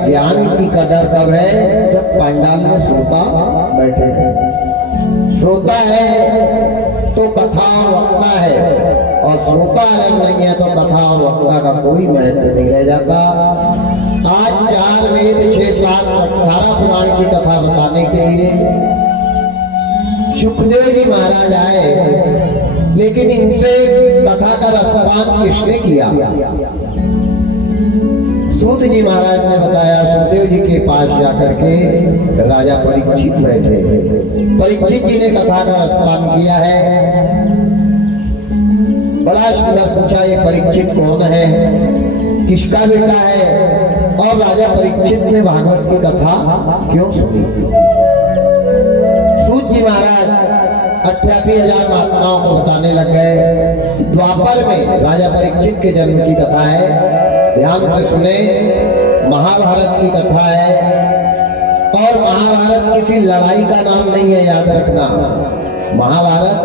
ज्ञान की कदर कब है? जब पंडाल में श्रोता बैठे हैं। श्रोता है तो कथा और वक्ता है, और श्रोता अगर नहीं है तो कथा और वक्ता का कोई महत्व नहीं रह जाता। आज 4 वेद 6 7 18 पुराण की कथा बताने के लिए सुखदेव जी महाराज आए, लेकिन इनसे कथा का रसपान किसने किया? सूत जी महाराज ने बताया। सुखदेव जी के पास जाकर के राजा परीक्षित बैठे। परीक्षित जी ने कथा का रसपान किया है। बड़ा सुंदर पूछा, ये परीक्षित कौन है, किसका बेटा है, और राजा परीक्षित ने भागवत की कथा क्यों सुनी? सूत जी महाराज 88,000 महात्माओं को बताने लग गए। द्वापर में राजा परीक्षित के जन्म की कथा है, ध्यान से सुने। महाभारत की कथा है, और महाभारत किसी लड़ाई का नाम नहीं है, याद रखना। महाभारत,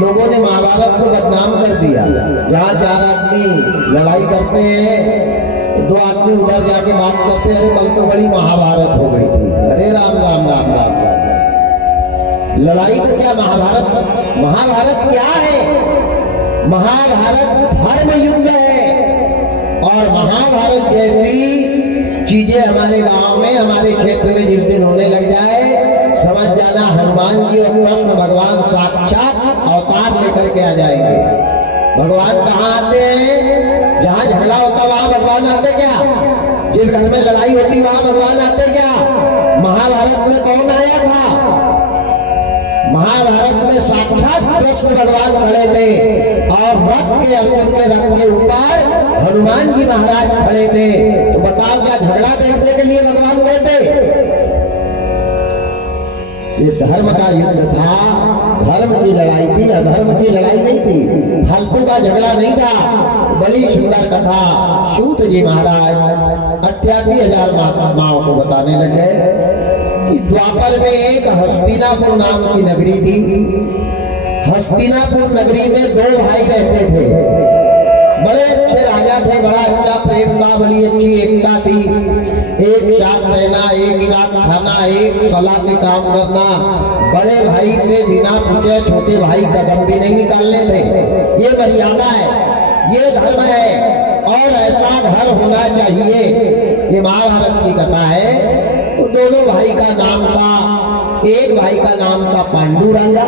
लोगों ने महाभारत को बदनाम कर दिया। जहाँ 4 आदमी लड़ाई करते हैं, 2 आदमी उधर जाके बात करते हैं, अरे कल तो बड़ी महाभारत हो गई थी। अरे राम राम राम राम राम। लड़ाई तो क्या महाभारत? महाभारत क्या है? महाभारत धर्म युद्ध है। और महाभारत जैसी चीजें हमारे गांव में, हमारे क्षेत्र में जिस दिन होने लग जाए, समझ जाना हनुमान जी और कृष्ण भगवान साक्षात अवतार लेकर के आ जाएंगे। भगवान कहाँ आते हैं? जहाँ झगड़ा होता वहां भगवान आते क्या? जिस घर में लड़ाई होती वहां भगवान आते क्या? महाभारत में कौन आया था? महाभारत में साक्षात कृष्ण भगवान खड़े थे, और रथ के, अर्जुन के रथ के ऊपर हनुमान जी महाराज खड़े थे। तो बताओ, क्या झगड़ा देखने के लिए भगवान गए थे? ये धर्म का युद्ध था, धर्म की लड़ाई थी, अधर्म की लड़ाई नहीं थी, फालतू का झगड़ा नहीं था। बड़ी सुंदर कथा सूत जी महाराज 88,000 महात्माओं को बताने लगे कि द्वापर में एक हस्तिनापुर नाम की नगरी थी। हस्तिनापुर नगरी में 2 भाई रहते थे। बड़े अच्छे राजा थे, बड़ा अच्छा प्रेम था, बड़ी अच्छी एकता थी। एक साथ रहना, एक साथ खाना, एक सलाह से काम करना। बड़े भाई से बिना पूछे छोटे भाई कदम भी नहीं निकालने थे। ये मर्यादा है, ये धर्म है, और ऐसा घर होना चाहिए। ये महाभारत की कथा है। तो दोनों भाई का नाम था, एक भाई का नाम था पांडु राजा,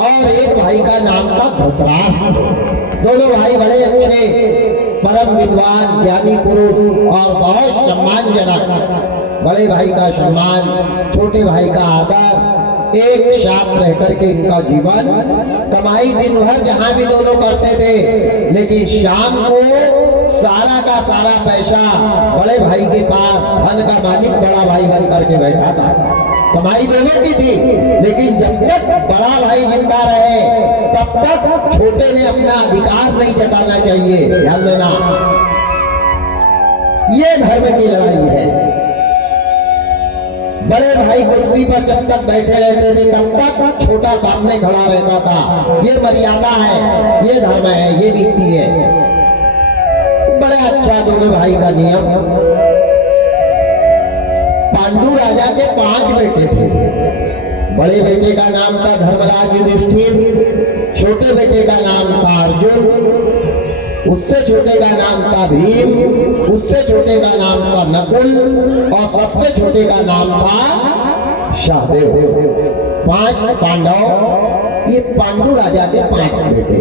और एक भाई का नाम था धृतराष्ट्र। दोनों भाई बड़े अच्छे, परम विद्वान, ज्ञानी पुरुष, और बहुत सम्मानजनक। बड़े भाई का सम्मान, छोटे भाई का आदर, एक साथ रह करके इनका जीवन। कमाई दिन भर जहां भी दोनों करते थे, लेकिन शाम को सारा का सारा पैसा बड़े भाई के पास, धन का मालिक बड़ा भाई बन करके बैठा था। कमाई दोनों की थी, लेकिन जब तक बड़ा भाई जिंदा रहे तब तक छोटे ने अपना अधिकार नहीं जताना चाहिए। ध्यान देना, ये धर्म की लड़ाई है। बड़े भाई कुर्सी पर जब तक बैठे रहते थे तब तक छोटा सामने खड़ा रहता था। ये मर्यादा है, ये धर्म है, ये नीति है। बड़ा अच्छा दोनों भाई का नियम। पांडु राजा के 5 बेटे थे। बड़े बेटे का नाम था धर्मराज युधिष्ठिर, छोटे बेटे का नाम था अर्जुन, उससे छोटे का नाम था भीम, उससे छोटे का नाम था नकुल, और सबसे छोटे का नाम था सहदेव। 5 पांडव। ये पांडु राजा के 5 बेटे।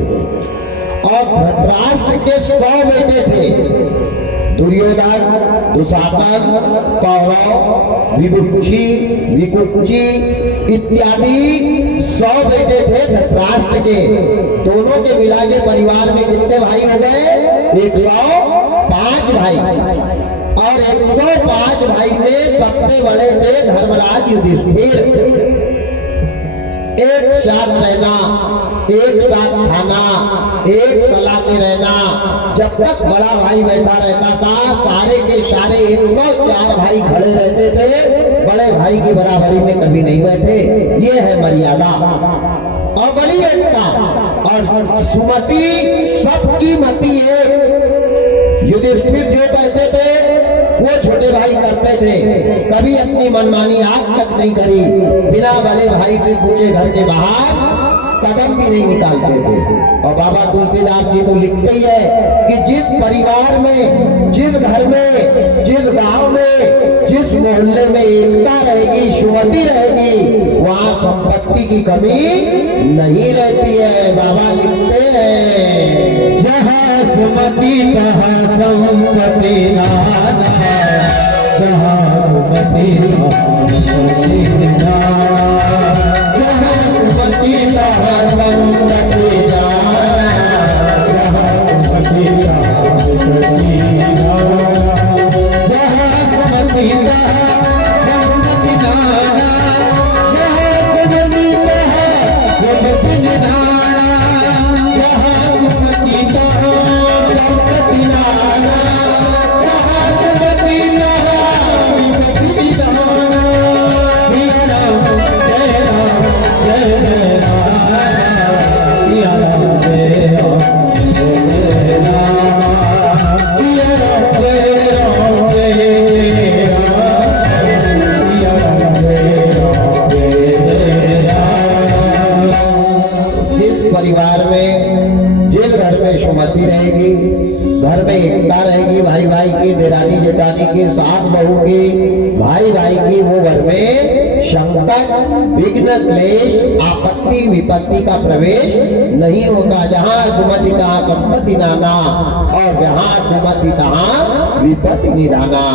और धृतराष्ट्र के 100 बेटे थे। दुर्योधन, दुशासन, कौरव, विभुक्षी, विकुक्षी इत्यादि 100 बेटे थे धृतराष्ट्र के। दोनों के मिला के परिवार में कितने भाई हो गए? 105 भाई। और 105 भाई में सबसे बड़े थे धर्मराज युधिष्ठिर। एक साथ रहना, एक साथ खाना, एक सलाह से रहना। जब तक बड़ा भाई बैठा रहता था, सारे के सारे 104 भाई खड़े रहते थे। बड़े भाई की बराबरी में कभी नहीं बैठे। ये है मर्यादा और बड़ी एकता। और सुमति सबकी मति है। युधिष्ठिर जो कहते थे वो वो छोटे भाई करते थे, कभी अपनी मनमानी आज तक नहीं करी, बिना बड़े भाई से पूछे घर के बाहर कदम भी नहीं निकालते थे। और बाबा तुलसीदास जी तो लिखते ही है कि जिस परिवार में, जिस घर में, जिस गांव में, जिस मोहल्ले में एकता रहेगी, सुमति रहेगी, वहां संपत्ति की कमी नहीं रहती है। बाबा लिखते हैं जहाँ सुमति तहाँ संपत्ति नाना, जहाँ सुमति तहाँ संपत्ति नाना, जहाँ सुमति तहाँ संपत्ति नाना, जहाँ सुमति तहाँ संपत्ति नाना, जहाँ सुमति तहाँ संपत्ति नाना, जहाँ सुमति तहाँ संपत्ति नाना, जहाँ सुमति तहाँ संपत्ति नाना, जहाँ सुमति तहाँ संपत्ति नाना। सिया राम जय राम जय जय राम, सिया राम जय राम जय राम, सिया राम जय राम जय राम, सिया राम जय राम जय राम। जिस परिवार में, जिस घर में सुमति रहेगी, घर में एकता रहेगी, भाई भाई की, देरानी जेठानी की, सास बहू की, भाई भाई की, वो घर में संकट, विघ्न, क्लेश, आपत्ति, विपत्ति का प्रवेश नहीं होता। जहाँ सुमति तहाँ संपत्ति नाना, और जहाँ सुमति तहाँ विपत्ति निधाना।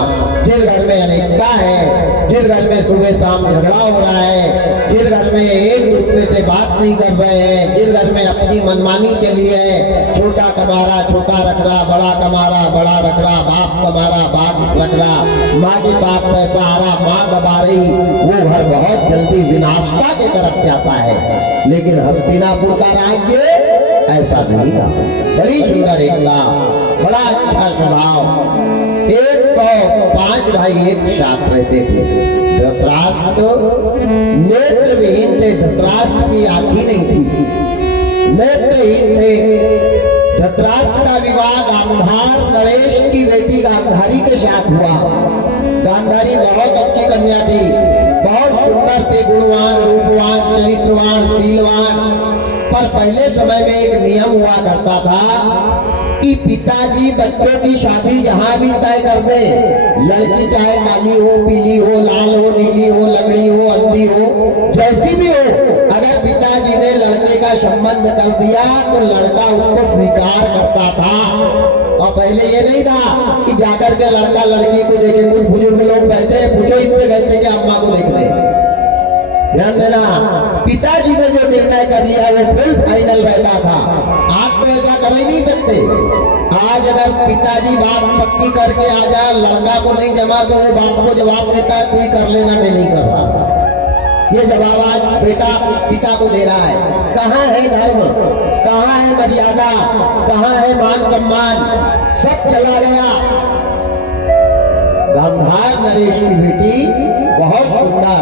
जिस घर में अनेकता है, जिस घर में सुबह शाम झगड़ा हो रहा है, जिस घर में एक दूसरे से बात नहीं कर रहे हैं, जिस घर में अपनी मनमानी चली है, छोटा कमा रहा छोटा रख रहा, बड़ा कमा रहा बड़ा रख रहा, बाप कमा रहा बाप रख रहा, माँ के पास पैसा आ रहा माँ दबा रही, वो घर बहुत जल्दी विनाशता की तरफ जाता है। लेकिन हस्तिनापुर का राज्य ऐसा नहीं था। बड़ी सुंदर एकता, बड़ा अच्छा स्वभाव। 105 भाई एक साथ रहते थे। धृतराष्ट्र नेत्र विहीन थे, धृतराष्ट्र की आंखें नहीं थी, नेत्रहीन थे। धृतराष्ट्र का विवाह गांधार नरेश की बेटी गांधारी के साथ हुआ। गांधारी बहुत अच्छी कन्या थी, बहुत सुंदर थी, गुणवान, रूपवान, चरित्रवान, शीलवान। पर पहले समय में एक नियम हुआ करता था कि पिताजी बच्चों की शादी जहां भी तय कर दे, लड़की चाहे काली हो, पीली हो, लाल हो, नीली हो, लंगड़ी हो, अंधी हो, जैसी भी हो, अगर पिताजी ने लड़के का संबंध कर दिया तो लड़का उसको स्वीकार करता था। और पहले ये नहीं था कि जाकर के लड़का लड़की को देखे। कुछ बुजुर्ग लोग बैठे हैं, पूछो इनसे कहते कि अम्मा को देख ले। ध्यान देना, पिताजी ने जो निर्णय कर लिया वो फुल फाइनल रहता था। आज तो ऐसा कर ही नहीं सकते। आज अगर पिताजी बात पक्की करके आ जाए, लड़का को नहीं जमा तो वो बाप को जवाब देता है तू ही कर लेना, मैं नहीं कर रहा। ये जवाब आज बेटा पिता को दे रहा है। कहाँ है धर्म, कहाँ है मर्यादा, कहाँ है मान सम्मान, सब चला गया। गांधार नरेश की बेटी बहुत सुंदर,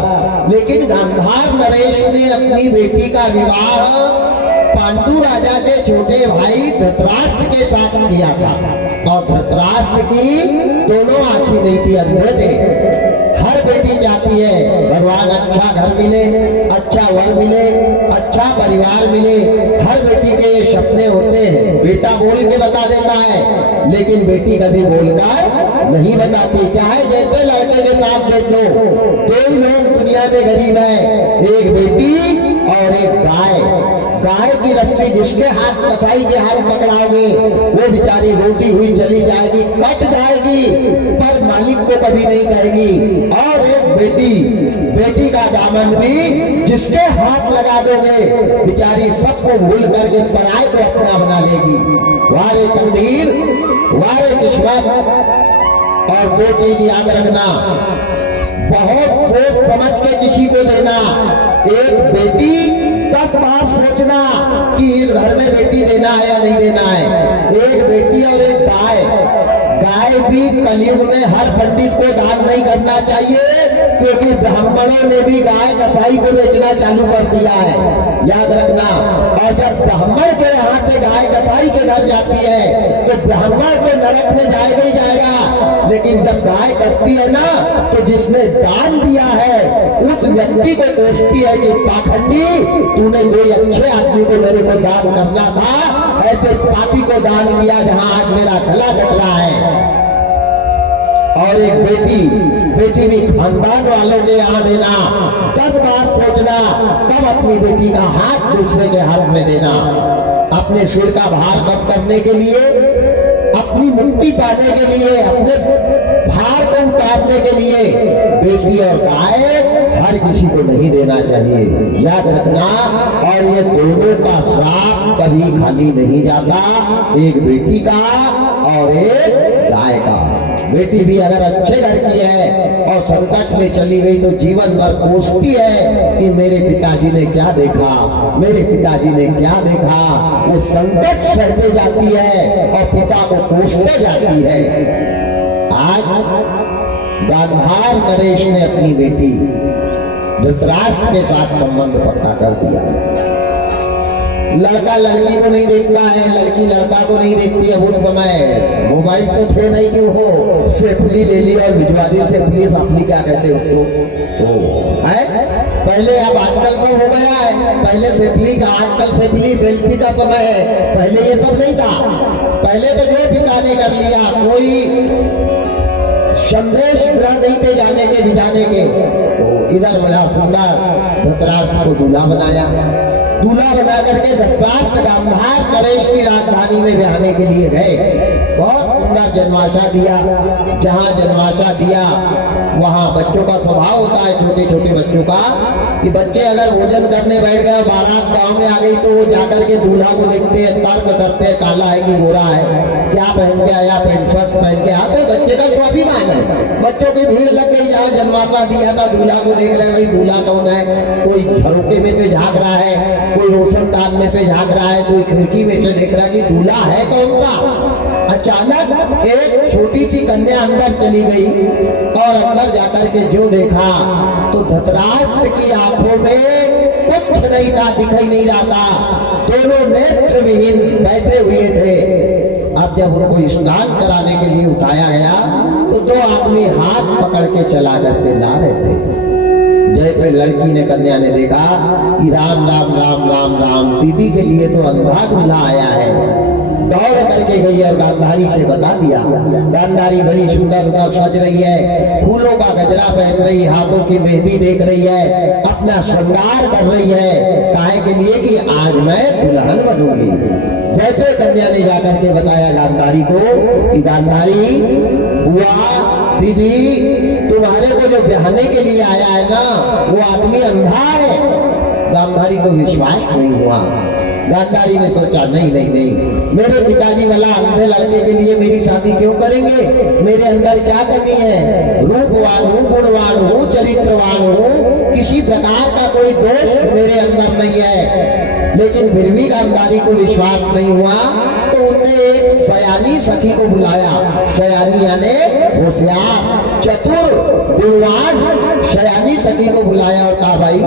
लेकिन गांधार नरेश ने अपनी बेटी का विवाह पांडु राजा के छोटे भाई धृतराष्ट्र के साथ किया था। और धृतराष्ट्र की दोनों आंखें नहीं थी, अंधे थे। हर बेटी चाहती है भगवान अच्छा घर मिले, अच्छा वर मिले, अच्छा परिवार मिले। हर बेटी के ये सपने होते हैं। बेटा बोल के बता देता है, लेकिन बेटी कभी बोलकर नहीं बताती। चाहे जैसे लड़के के साथ भेज दो, कोई लोग दुनिया में गरीब है, एक बेटी और एक गाय। गाय की रस्सी जिसके हाथ कसाई के हाथ पकड़ाओगे वो बेचारी रोती हुई चली जाएगी, कट जाएगी, पर मालिक को कभी नहीं कहेगी। और एक बेटी, बेटी का दामन भी जिसके हाथ लगा दोगे बेचारी सबको भूल करके पराये को अपना बना लेगी। वारे तकदीर, वारे किस्मत। और दो चीज याद रखना, बहुत सोच समझ के किसी को देना। एक बेटी 10 बार सोचना कि इस घर में बेटी देना है या नहीं देना है। एक बेटी और एक गाय। गाय भी कलयुग में हर पंडित को दान नहीं करना चाहिए, क्योंकि ब्राह्मणों ने भी गाय कसाई को बेचना चालू कर दिया है, याद रखना। और जब ब्राह्मण के यहाँ से गाय कसाई के घर जाती है तो ब्राह्मण तो नरक में जाएगा ही जाएगा, लेकिन जब गाय कटती है ना तो जिसने दान दिया है उस व्यक्ति को कोसती है कि पाखंडी, तूने कोई अच्छे आदमी को मेरे को दान करना था, ऐसे पापी को दान किया जहां आज मेरा गला कट रहा है। और एक बेटी भी खानदान वालों के यहाँ देना, 10 बार सोचना, तब अपनी बेटी का हाथ दूसरे के हाथ में देना। अपने सिर का भार कम करने के लिए, अपनी मुक्ति पाने के लिए, अपने भार को उतारने के लिए बेटी और गाय हर किसी को नहीं देना चाहिए, याद रखना। और ये दोनों का श्राप कभी खाली नहीं जाता, एक बेटी का और एक गाय का। बेटी भी अगर अच्छे घर की है और संकट में चली गई तो जीवन भर कोसती है कि मेरे पिताजी ने क्या देखा, मेरे पिताजी ने क्या देखा। वो संकट सहते जाती है और पिता को कोसते जाती है। आज गांधार नरेश ने अपनी बेटी धृतराष्ट्र के साथ संबंध पक्का कर दिया। लड़का लड़की को नहीं देखता है, लड़की लड़का को नहीं देखती है। उस समय मोबाइल तो थे नहीं कि वो सेफली ले ली और भिजवा दी। सेफली साफली क्या कहते हैं उसको, है पहले, अब आजकल तो हो गया है। पहले सेफली का, आजकल सेफली सेल्फी का समय है, पहले ये सब नहीं था। पहले तो जो पिता ने कर लिया, कोई संदेश ग्रहण नहीं थे जाने के भिजाने के। तो इधर बड़ा सुंदर धृतराष्ट्र को दूल्हा बनाया। दूल्हा बना करके धृतराष्ट्र गांधार नरेश की राजधानी में ब्याहने के लिए गए। बहुत सुंदर जन्माशा दिया। जहाँ जन्माशा दिया वहाँ बच्चों का स्वभाव होता है, छोटे छोटे बच्चों का, कि बच्चे अगर भोजन करने बैठ गए, बारात गांव में आ गई तो वो जाकर के दूल्हा को देखते हैं, तर्क करते हैं, काला है कि गोरा है, क्या पहन के आया, पैंट शर्ट पहन के आया। तो बच्चे का स्वाभिमान है। बच्चों की भीड़ लग गई। जहाँ जन्माशा दिया था दूल्हा को देख रहे हैं, भाई दूल्हा कौन है। कोई झरोके में से झांक रहा है, कोई रोशनदान में से झांक रहा है, कोई खिड़की में से देख रहा है कि दूल्हा है कौन का। अचानक एक छोटी सी कन्या अंदर चली गई और अंदर जाकर के जो देखा तो धृतराष्ट्र की आंखों में कुछ नहीं था, दिखाई नहीं रहा था। दोनों नेत्र विहीन बैठे हुए थे। अब जब उनको स्नान कराने के लिए उठाया गया तो 2 आदमी हाथ पकड़ के चला करके ला रहे थे। जैसे लड़की ने, कन्या ने देखा कि राम राम राम राम राम, दीदी के लिए तो अंधा दूल्हा आया है। दौड़ करके गई और गांधारी से बता दिया। गांधारी बड़ी सुंदर सज रही है, फूलों का गजरा पहन रही, हाथों की मेहंदी देख रही है, अपना श्रृंगार कर रही है, काहे के लिए कि आज मैं दुल्हन बनूंगी। जैसे कन्या ने जाकर के बताया गांधारी को कि गांधारी हुआ, दीदी तुम्हारे को जो ब्याहने के लिए आया है ना वो आदमी अंधा है। गांधारी को विश्वास नहीं हुआ। गांधारी ने सोचा नहीं नहीं नहीं, मेरे पिताजी वाला अंधे लड़के के लिए मेरी शादी क्यों करेंगे। मेरे अंदर क्या कमी है, रूपवान हूँ, गुणवान हूँ, चरित्रवान हूँ, किसी प्रकार का कोई दोष मेरे अंदर नहीं है। लेकिन फिर भी गांधारी को विश्वास नहीं हुआ तो उन्होंने एक सयानी सखी को बुलाया। सयानी यानी होशियार, चतुर, गुणवान सयानी सखी को बुलाया और कहा भाई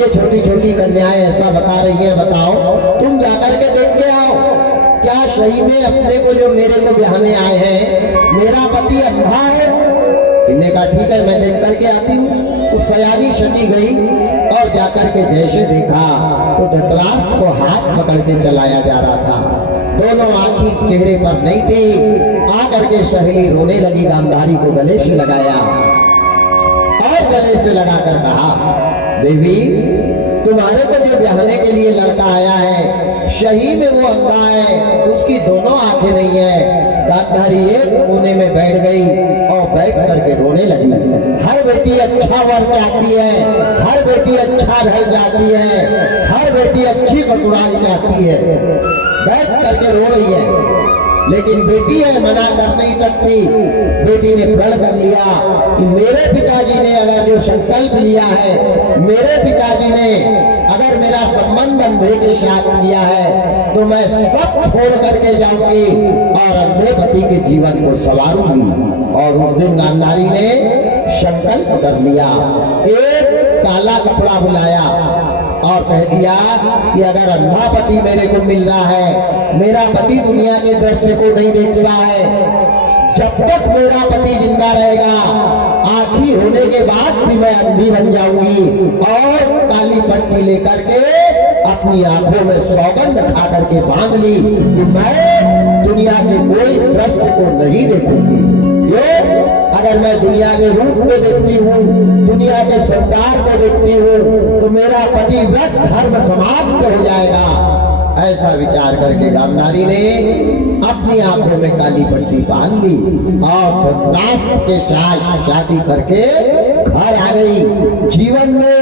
ये छोटी छोटी कन्याएं ऐसा बता रही है, बताओ तुम जाकर के देख के आओ, क्या सही में अपने को जो मेरे को ब्याहने आए हैं मेरा पति अंधा है। इन्हें कहा ठीक है मैं देख करके आती हूँ। तो सयानी सखी गई और जाकर के जैसे देखा तो धृतराष्ट्र को हाथ पकड़ के चलाया जा रहा था। दोनों आंखी चेहरे पर नहीं थी। आकर के सहेली रोने लगी, गांधारी को गले से लगाया और गले से लगाकर कहा देवी तुम्हारे को जो ब्याहने के लिए लड़का आया है सही में वो अंधा है, उसकी दोनों आंखें नहीं है। गांधारी एक कोने में बैठ गई और बैठ करके रोने लगी। हर बेटी अच्छा वर चाहती है, हर बेटी अच्छा घर जाती है, हर बेटी अच्छी ससुराल चाहती है, बैठ करके रो रही है। लेकिन बेटी है मना कर नहीं सकती। बेटी ने प्रण कर लिया कि मेरे पिताजी ने अगर जो संकल्प लिया है, मेरे पिताजी ने अगर मेरा संबंध अंधे के साथ किया है तो मैं सब छोड़ करके जाऊंगी और अंधे पति के जीवन को संवारूंगी। और उस दिन गांधारी ने संकल्प कर लिया, एक काला कपड़ा बुलाया और कह दिया कि अगर अंधा पति मेरे को मिल रहा है, मेरा पति दुनिया के दृश्य को नहीं देखता है, जब तक मेरा पति जिंदा रहेगा, आँखी होने के बाद भी मैं अंधी बन जाऊंगी और काली पट्टी लेकर के अपनी आंखों में सौगंध खा करके बांध ली कि मैं दुनिया के कोई दृश्य को नहीं देखूंगी। ये अगर मैं दुनिया के रूप को देखती हूँ, दुनिया के संस्कार को देखती हूँ, तो मेरा पतिव्रत धर्म समाप्त हो जाएगा। ऐसा विचार करके गांधारी ने अपनी आंखों में काली पट्टी बांध ली और राष्ट्र के साथ शादी करके घर आ गई। जीवन में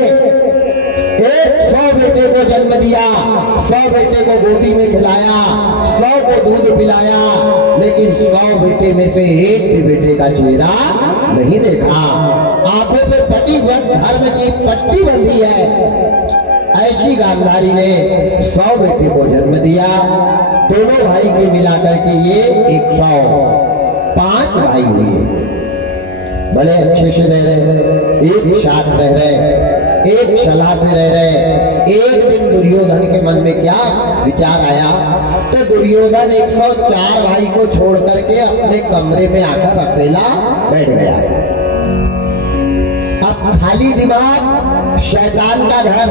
100 बेटे को जन्म दिया, 100 बेटे को गोदी में खिलाया, 100 को दूध पिलाया, लेकिन 100 बेटे में से एक भी बेटे का चेहरा नहीं देखा। आंखों पे पतिव्रत धर्म की पट्टी बंधी है। ऐसी गांधारी ने 100 बेटे को जन्म दिया। दोनों भाई के मिलाकर के ये 105 भाई हुए। बड़े अच्छे से रह रहे, एक साथ रह रहे, एक सलाह से रह रहे। एक दिन दुर्योधन के मन में क्या विचार आया, तो दुर्योधन 104 भाई को छोड़ करके अपने कमरे में आकर अकेला बैठ गया। अब खाली दिमाग शैतान का घर।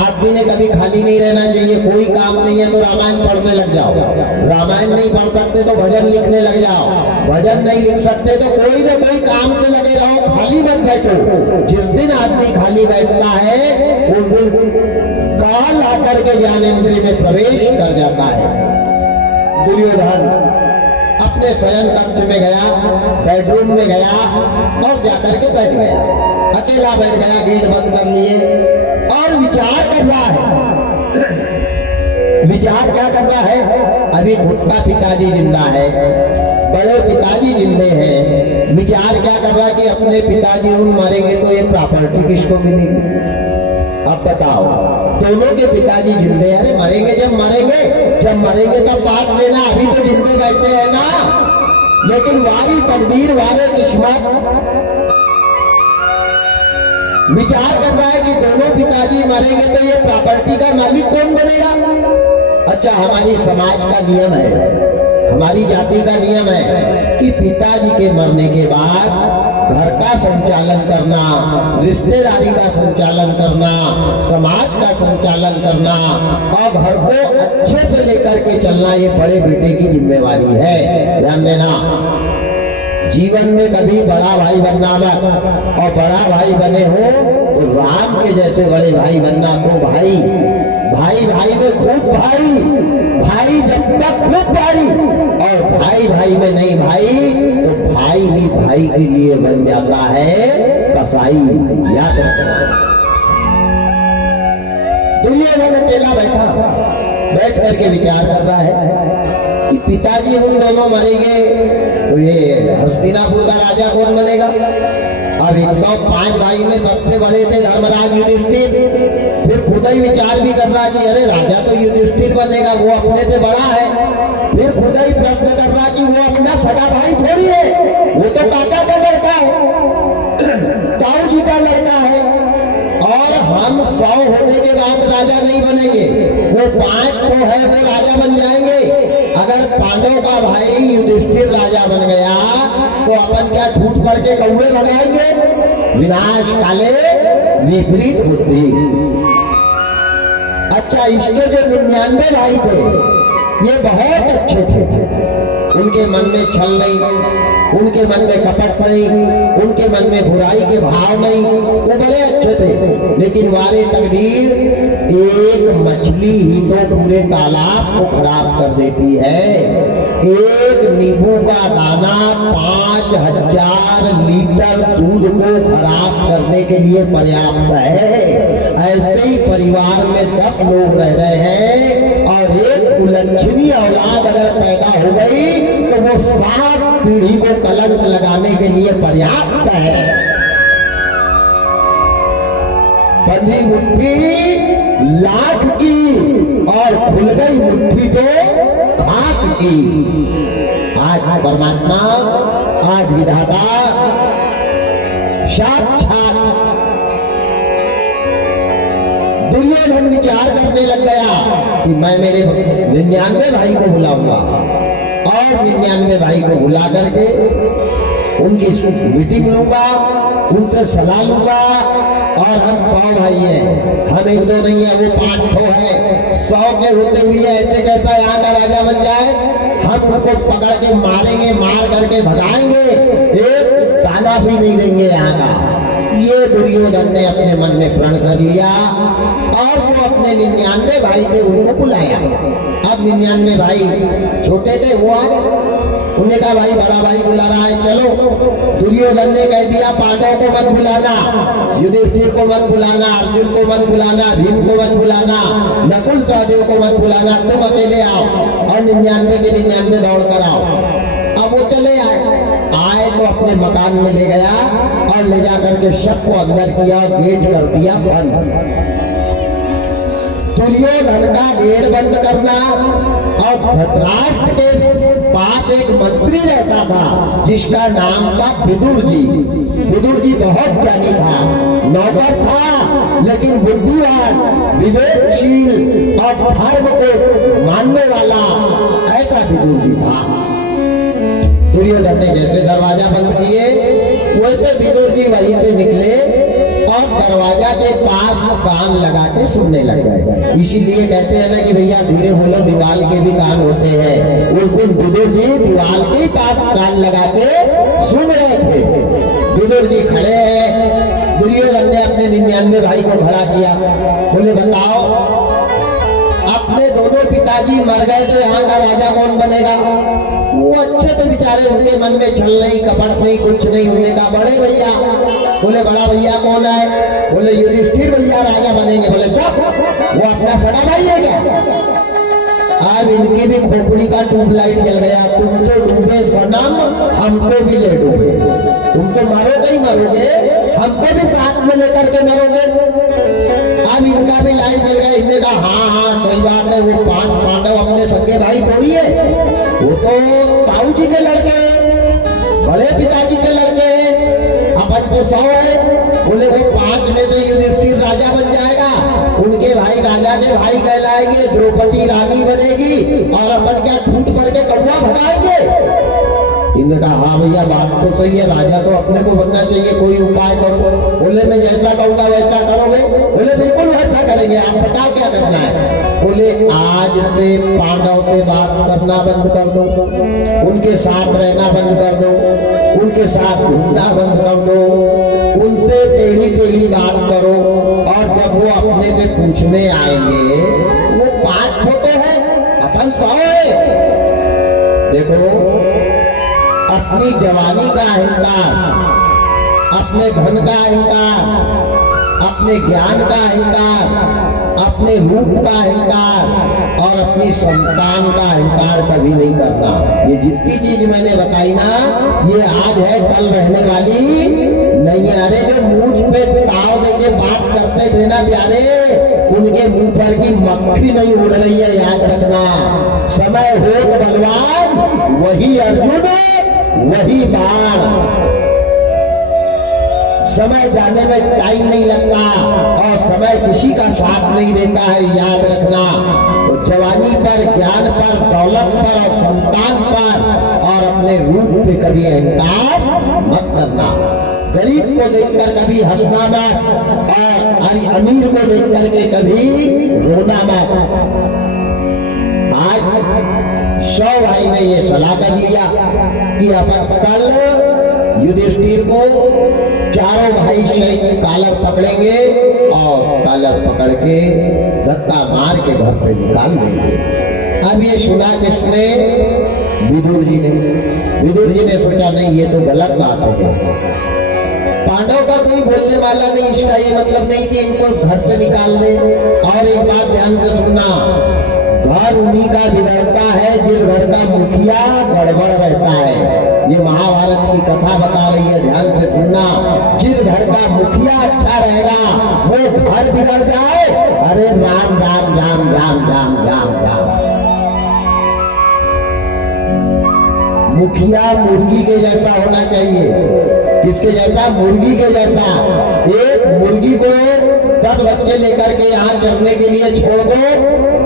आदमी ने कभी खाली नहीं रहना चाहिए। कोई काम नहीं है तो रामायण पढ़ने लग जाओ, रामायण नहीं पढ़ सकते तो भजन लिखने लग जाओ, भजन नहीं लिख सकते तो कोई ना कोई काम से लगे रहो, खाली मत बैठो। जिस दिन आदमी खाली बैठता है उस दिन काल आकर के ज्ञानेंद्रिय में प्रवेश कर जाता है। दुर्योधन अपने शयन कक्ष में गया, बेडरूम में गया और जाकर के बैठ गया, अकेला बैठ गया, गेट बंद कर लिए और विचार कर रहा है। विचार क्या कर रहा है? अभी खुद का पिताजी जिंदा है, बड़े पिताजी जिंदे हैं। विचार क्या कर रहा है कि अपने पिताजी उन मरेंगे तो ये प्रॉपर्टी किसको मिलेगी? अब बताओ, दोनों के पिताजी जिंदे हैं। अरे मरेंगे जब मरेंगे तब बात लेना, अभी तो जिंदे बैठे हैं ना। लेकिन वारी तकदीर, वारे किस्मत। विचार कर रहा है कि दोनों पिताजी मरेंगे तो ये प्रॉपर्टी का मालिक कौन बनेगा? अच्छा, हमारी समाज का नियम है, हमारी जाति का नियम है कि पिताजी के मरने के बाद घर का संचालन करना, रिश्तेदारी का संचालन करना, समाज का संचालन करना और घर को अच्छे से लेकर के चलना, ये बड़े बेटे की जिम्मेवारी है। ध्यान देना, जीवन में कभी बड़ा भाई बनना मत, और बड़ा भाई बने हो तो राम के जैसे बड़े भाई बनना। तो भाई में खूब भाई जब तक खूब भाई, और भाई में नहीं भाई तो भाई ही भाई के लिए बन जाता है कसाई। याद रखना। दुर्योधन अकेला बैठ करके विचार कर रहा है कि पिताजी उन दोनों मरेंगे तो ये हस्तिनापुर का राजा कौन बनेगा? अब 105 भाई में सबसे बड़े थे धर्मराज युधिष्ठिर। फिर खुद ही विचार भी कर रहा कि अरे राजा तो युधिष्ठिर बनेगा, वो अपने से बड़ा है। फिर खुद ही प्रश्न कर रहा कि वो अपना सगा भाई थोड़ी है, वो तो काका का लड़का है, ताऊ जी का लड़का है। और हम 100 होने के बाद राजा नहीं बनेंगे, वो 5 को है वो राजा बन जाएंगे। अगर पांडव का भाई युधिष्ठिर राजा बन गया तो अपन क्या ठूठ पड़ के कौवे बनाएंगे? विनाश काले विपरीत बुद्धि। अच्छा, इसके जो 99 भाई थे ये बहुत अच्छे थे। उनके मन में छल नहीं, उनके मन में कपट नहीं, उनके मन में बुराई के भाव नहीं, वो बड़े अच्छे थे। लेकिन वारे तकदीर, एक मछली ही तो पूरे तालाब को खराब कर देती है। एक नींबू का दाना 5000 लीटर दूध को खराब करने के लिए पर्याप्त है। ऐसे ही परिवार में 10 लोग रह रहे हैं और एक उलझनी औलाद अगर पैदा हो गई तो वो 7 पीढ़ी को कलंक लगाने के लिए पर्याप्त है। बंधी मुट्ठी लाख की और खुल गई मुट्ठी तो खाक की। आज परमात्मा, आज विधाता साक्षात दुर्योधन विचार करने लग गया कि मैं मेरे 99 भाई को बुलाऊंगा और 99 भाई को बुला करके उनकी मीटिंग लूंगा, उनसे सलाह लूंगा और हम 100 भाई हैं, हम 1-2 नहीं है, वो 5 ठो है, 100 के होते हुए ऐसे कैसा यहाँ का राजा बन जाए। हम उनको पकड़ के मारेंगे, मार करके भगाएंगे, एक ताना भी नहीं देंगे यहाँ का। ये दुर्योधन ने अपने मन में प्रण कर लिया और जो अपने 99 भाई थे उनको बुलाया। अब 99 भाई छोटे थे, वो आ गए। उन्होंने कहा भाई बड़ा भाई बुला रहा है, चलो। दुर्योधन ने कह दिया पांडवों को मत बुलाना, युधिष्ठिर को मत बुलाना, अर्जुन को मत बुलाना, भीम को मत बुलाना, नकुल सहदेव को मत बुलाना, तुम अकेले आओ और 99 के 99 दौड़ कर आओ। अब वो चले आए तो अपने मकान में ले गया और ले जा करके सबको अंदर किया और गेट कर दिया बंद। दुर्योधन का गेट बंद करना। और धृतराष्ट्र के पास एक मंत्री रहता था जिसका नाम था विदुर जी। विदुर जी बहुत ज्ञानी था, नौकर था, लेकिन बुद्धिमान, विवेकशील और धर्म को मानने वाला ऐसा विदुर जी था। दुर्योधन ने जैसे दरवाजा बंद किए वैसे विदुर जी वहीं से निकले और दरवाजा के पास कान लगा के सुनने लग गए। इसीलिए कहते हैं ना कि भैया धीरे बोलो, दीवाल के भी कान होते हैं। उस दिन विदुर जी दीवाल के पास कान लगा के सुन रहे थे। विदुर जी खड़े हैं, दुर्योधन ने अपने 99 भाई को खड़ा किया, बोले बताओ अपने दोनों पिताजी मर गए तो यहाँ का राजा कौन बनेगा? वो अच्छे तो बेचारे, उनके मन में छल नहीं, कपट नहीं, कुछ नहीं। उन्होंने कहा बड़े भैया। बोले बड़ा भैया कौन है? बोले युधिष्ठिर भैया राजा बनेंगे। बोले चुप, वो अपना बड़ा भाई है क्या? अब इनकी भी खोपड़ी का ट्यूबलाइट जल गया। तुम तो डूबे सनम, हमको भी ले डूबे। तुम तो मारोगे ही मारोगे, हमको भी साथ में लेकर के मरोगे। अब इनका भी लाइट जल गया। इनने कहा हाँ सही बात है, वो 5 पांडव अपने सगे भाई थोड़ी है, वो तो ताऊ जी के लड़के, बड़े पिताजी के लड़के, अपन तो 100 है। बोले वो 5 में तो युधिष्ठिर राजा बन जाएगा, उनके भाई राजा के भाई कहलाएंगे, द्रौपदी रानी बनेगी और अपन क्या ठूट पड़ के कौवा भगाएंगे। इन्होंने कहा हाँ भैया बात तो सही है, राजा तो अपने को बनना चाहिए, कोई उपाय करो। बोले मैं जैसा कहूँगा वैसा करोगे? बोले बिल्कुल वैसा करेंगे, आप बताओ क्या करना है। बोले आज से पांडव से बात करना बंद कर दो, उनके साथ रहना बंद कर दो, उनके साथ घूमना बंद कर दो, उनसे टेढ़ी टेढ़ी बात करो और जब वो अपने से पूछने आएंगे, वो 5 फोटो है, अपन 100 है। देखो अपनी जवानी का अहंकार, अपने धन का अहंकार, अपने ज्ञान का अहंकार, अपने रूप का अहंकार और अपनी संतान का अहंकार कभी नहीं करना। ये जितनी चीज मैंने बताई ना, ये आज है कल रहने वाली नहीं। अरे जो मुंह पे ताव देके बात करते थे ना प्यारे, उनके मुंह पर की मक्खी नहीं उड़ रही है, याद रखना। समय हो तो बलवान, वही अर्जुन, वही बाण। समय जाने में टाइम नहीं लगता और समय किसी का साथ नहीं देता है, याद रखना। तो जवानी पर, ज्ञान पर, दौलत पर और संतान पर और अपने रूप पे कभी अहंकार मत करना। गरीब को देखकर कभी हंसना मत और अमीर को देख करके कभी रोना मत। आज 100 भाई ने ये सलाह कर लिया कि अपन कल युधिष्ठिर को चारों भाई से कालर पकड़ेंगे और कालर पकड़ के धक्का मार के घर से निकाल देंगे। अब ये सुना किसने? विदुर जी ने। विदुर जी ने सोचा नहीं ये तो गलत बात है, पांडव का कोई बोलने वाला नहीं, इसका ये मतलब नहीं कि इनको घर से निकाल दे। और एक बात ध्यान से सुनना, घर उन्हीं का बिगड़ता है जिस घर का मुखिया गड़बड़ रहता है। ये महाभारत की कथा बता रही है, ध्यान से सुनना। जिस घर का मुखिया अच्छा रहेगा वो घर बिगड़ जाए, अरे राम राम राम राम राम राम राम। मुखिया मुर्गी के जैसा होना चाहिए। किसके जैसा? मुर्गी के जैसा। एक मुर्गी को तब 10 बच्चे लेकर के यहाँ चढ़ने के लिए छोड़ दो,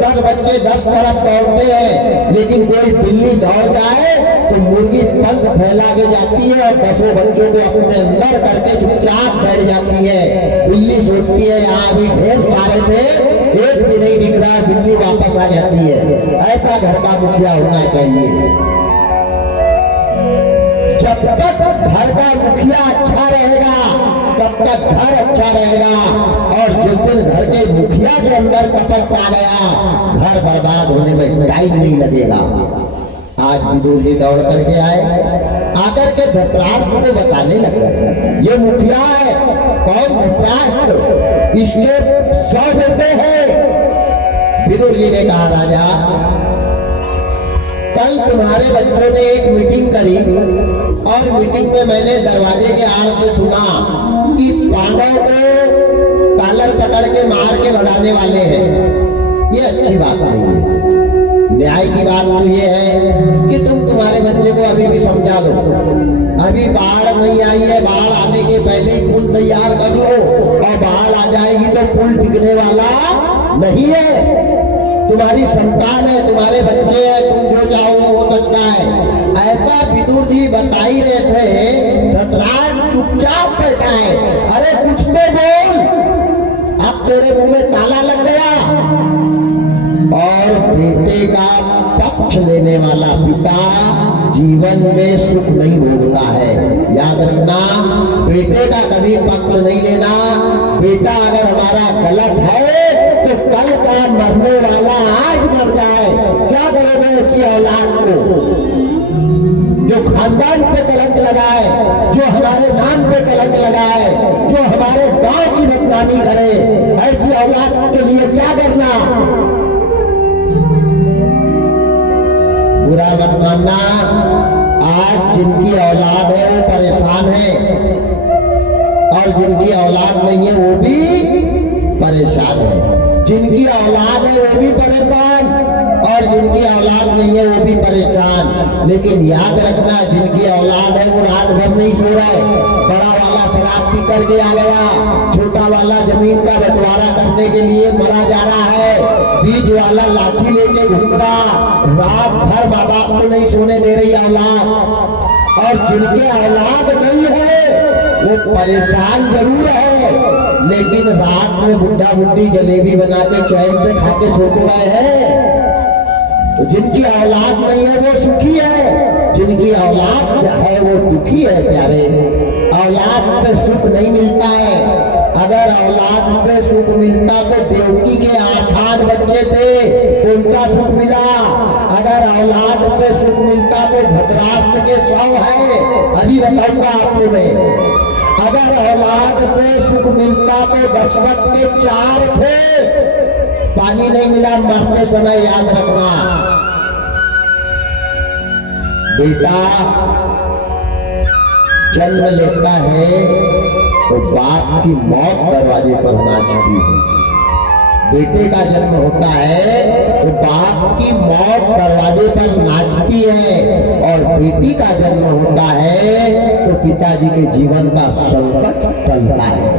10 बच्चे 10 तरफ दौड़ते हैं, लेकिन कोई बिल्ली दौड़ जाए तो मुर्गी पंख फैला के जाती है और 10 बच्चों को अपने अंदर करके चुपचाप बैठ जाती है। बिल्ली सोचती है यहाँ अभी ढेर सारे थे, एक भी नहीं दिख रहा, बिल्ली वापस आ जाती है। ऐसा घर का मुखिया होना चाहिए। जब तक घर का मुखिया अच्छा रहेगा तब तक घर अच्छा रहेगा, और जिस दिन घर के मुखिया के अंदर कपट आ गया, घर बर्बाद होने में टाइम नहीं लगेगा। आज विदुर जी दौड़ करके आए, आकर के धृतराष्ट्र को बताने लगे, ये मुखिया है। कौन? धृतराष्ट्र। इसके 100 बेटे हैं। विदुर जी ने कहा, राजा कल तुम्हारे बच्चों ने एक मीटिंग करी और मीटिंग में मैंने दरवाजे के आड़ से सुना कि पांडव को कॉलर पकड़ के मार के भगाने वाले हैं। ये अच्छी बात नहीं है। न्याय की बात तो ये है कि तुम तुम्हारे बच्चे को अभी भी समझा दो, अभी बाढ़ नहीं आई है, बाढ़ आने के पहले ही पुल तैयार कर लो, और बाढ़ आ जाएगी तो पुल टिकने वाला नहीं है। तुम्हारी संतान है, तुम्हारे बच्चे हैं, तुम जो चाहो वो हो सकता है। ऐसा विदुर जी बता ही रहे थे, धृतराष्ट्र चुपचाप बैठा है। अरे कुछ तो बोल, अब तेरे मुंह में ताला लग गया। और बेटे का पक्ष लेने वाला पिता जीवन में सुख नहीं भोगता है। याद रखना, बेटे का कभी पक्ष नहीं लेना। बेटा अगर हमारा गलत है तो कल का मरने वाला आज मर जाए, क्या करोगे उसकी औलाद को? जो खानदान पे कलंक लगाए, जो हमारे नाम पे कलंक लगाए, जो हमारे गांव की बदनामी करे, ऐसी औलाद के लिए क्या करना? बुरा मत मानना। आज जिनकी औलाद है वो परेशान है, और जिनकी औलाद नहीं है वो भी परेशान है। जिनकी औलाद है वो भी परेशान, और जिनकी औलाद नहीं है वो भी परेशान। लेकिन याद रखना, जिनकी औलाद है वो रात भर नहीं सो रहा है। बड़ा वाला शराब पी करके आ गया, छोटा वाला जमीन का बंटवारा करने के लिए मरा जा रहा है, बीज वाला लाठी लेके घूम रहा, रात भर माँ बाप को नहीं सोने दे रही औलाद। और जिनके औलाद नहीं है वो परेशान जरूर है, लेकिन रात में बुढ़ा बुढ़ी जलेबी बना के चैन से खा के सो तो गए हैं। तो जिनकी औलाद नहीं है वो सुखी है, जिनकी औलाद है वो दुखी है। प्यारे, औलाद से सुख नहीं मिलता है। अगर औलाद से सुख मिलता तो देवकी के 8 बच्चे थे, उनका सुख मिला। अगर औलाद से सुख मिलता तो धृतराष्ट्र के 100 है, अभी बताऊंगा आपको मैं। अगर औलाद से सुख मिलता तो दशरथ के 4 थे, पानी नहीं मिला मरते समय। याद रखना, बेटा जन्म लेता है तो बाप की मौत दरवाजे पर नाचती है। बेटे का जन्म होता है तो बाप की मौत दरवाजे पर नाचती है, और बेटी का जन्म होता है तो पिताजी के जीवन का संकट टलता है।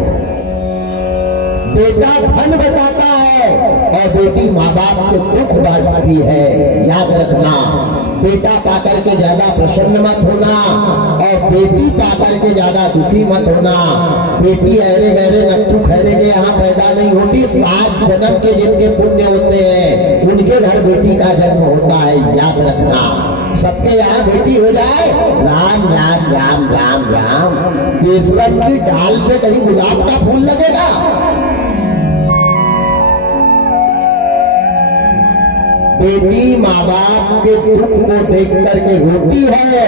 बेटा धन बताता है और बेटी माँ बाप के दुख बांटती है। याद रखना, बेटा पाकर के ज्यादा प्रसन्न मत होना, और बेटी पाकर के ज्यादा दुखी मत होना। बेटी अरे गहरे नट्टू खैरे के यहाँ पैदा नहीं होती, 7 जन्म के जिनके पुण्य होते हैं उनके घर बेटी का जन्म होता है। याद रखना, सबके यहाँ बेटी हो जाए, राम राम राम राम राम। केसवन की डाल पे कहीं गुलाब का फूल लगेगा? बेटी माँ बाप के दुख को देख करके रोती है,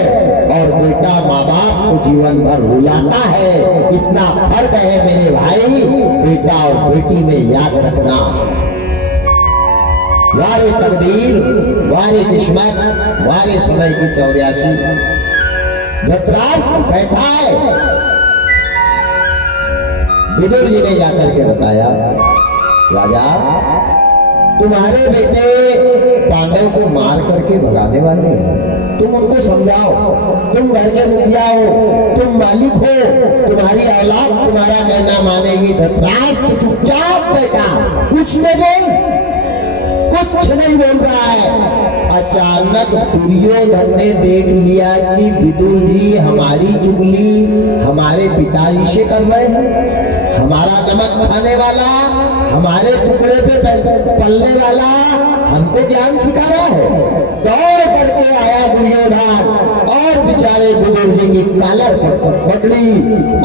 और बेटा माँ बाप को जीवन भर रुलाता है। इतना फर्क है मेरे भाई, बेटा और बेटी में। याद रखना, वारे तकदीर, वारे किस्मत, वारे समय की 84। धृतराष्ट्र बैठा है। विदुर जी ने जाकर के बताया, राजा तुम्हारे बेटे पांडव को मार करके भगाने वाले हैं। तुम उनको समझाओ, तुम घर के मुखिया हो, तुम मालिक हो, तुम्हारी औलाद तुम्हारा कहना मानेगी। धृतराष्ट्र चुपचाप बैठा, कुछ नहीं बोल रहा है। अचानक दुर्योधन ने देख लिया कि विदुर जी हमारी चुगली हमारे पिताजी से कर रहे हैं, हमारा नमक खाने वाला, हमारे टुकड़े पे पलने वाला हमको ज्ञान सिखा रहा है। दौड़ करके आया दुर्योधन और बेचारे विदुर जी की कॉलर पकड़ी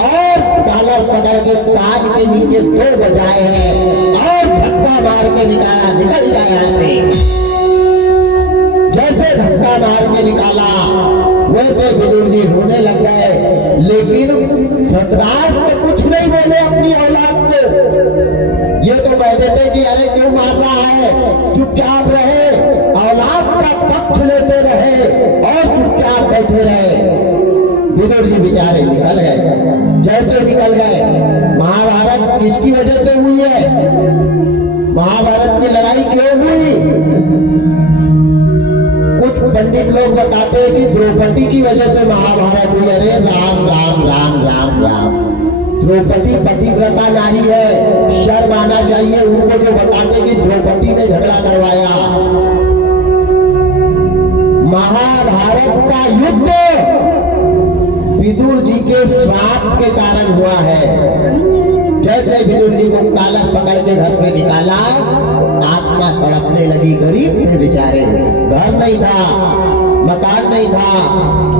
और कॉलर पकड़ के कान के नीचे 2 बजाए हैं और धक्का मार के निकाला, निकल जाए यहाँ से। जैसे धक्का मार के निकाला वैसे विदुर जी रोने लग गए, लेकिन धृतराष्ट्र कुछ नहीं बोले अपनी औलाद को। ये तो कह देते कि अरे क्यों मार रहा है, चुपचाप रहे, औलाद का पक्ष लेते रहे और चुपचाप बैठे रहे। विदुर जी बेचारे निकल गए। जैसे निकल गए, महाभारत किसकी वजह से हुई है? महाभारत की लड़ाई क्यों हुई? कुछ पंडित लोग बताते हैं कि द्रौपदी की वजह से महाभारत हुई। अरे राम राम राम राम राम, द्रौपदी पतिव्रता नारी है, शर्म आना चाहिए उनको जो बताते कि द्रौपदी ने झगड़ा करवाया। महाभारत का युद्ध विदुर जी के श्राप के कारण हुआ है। जैसे विदुर जी को कालर पकड़ के घर पे निकाला, आत्मा तड़पने लगी। गरीब थे बेचारे, घर नहीं था, मकान नहीं था,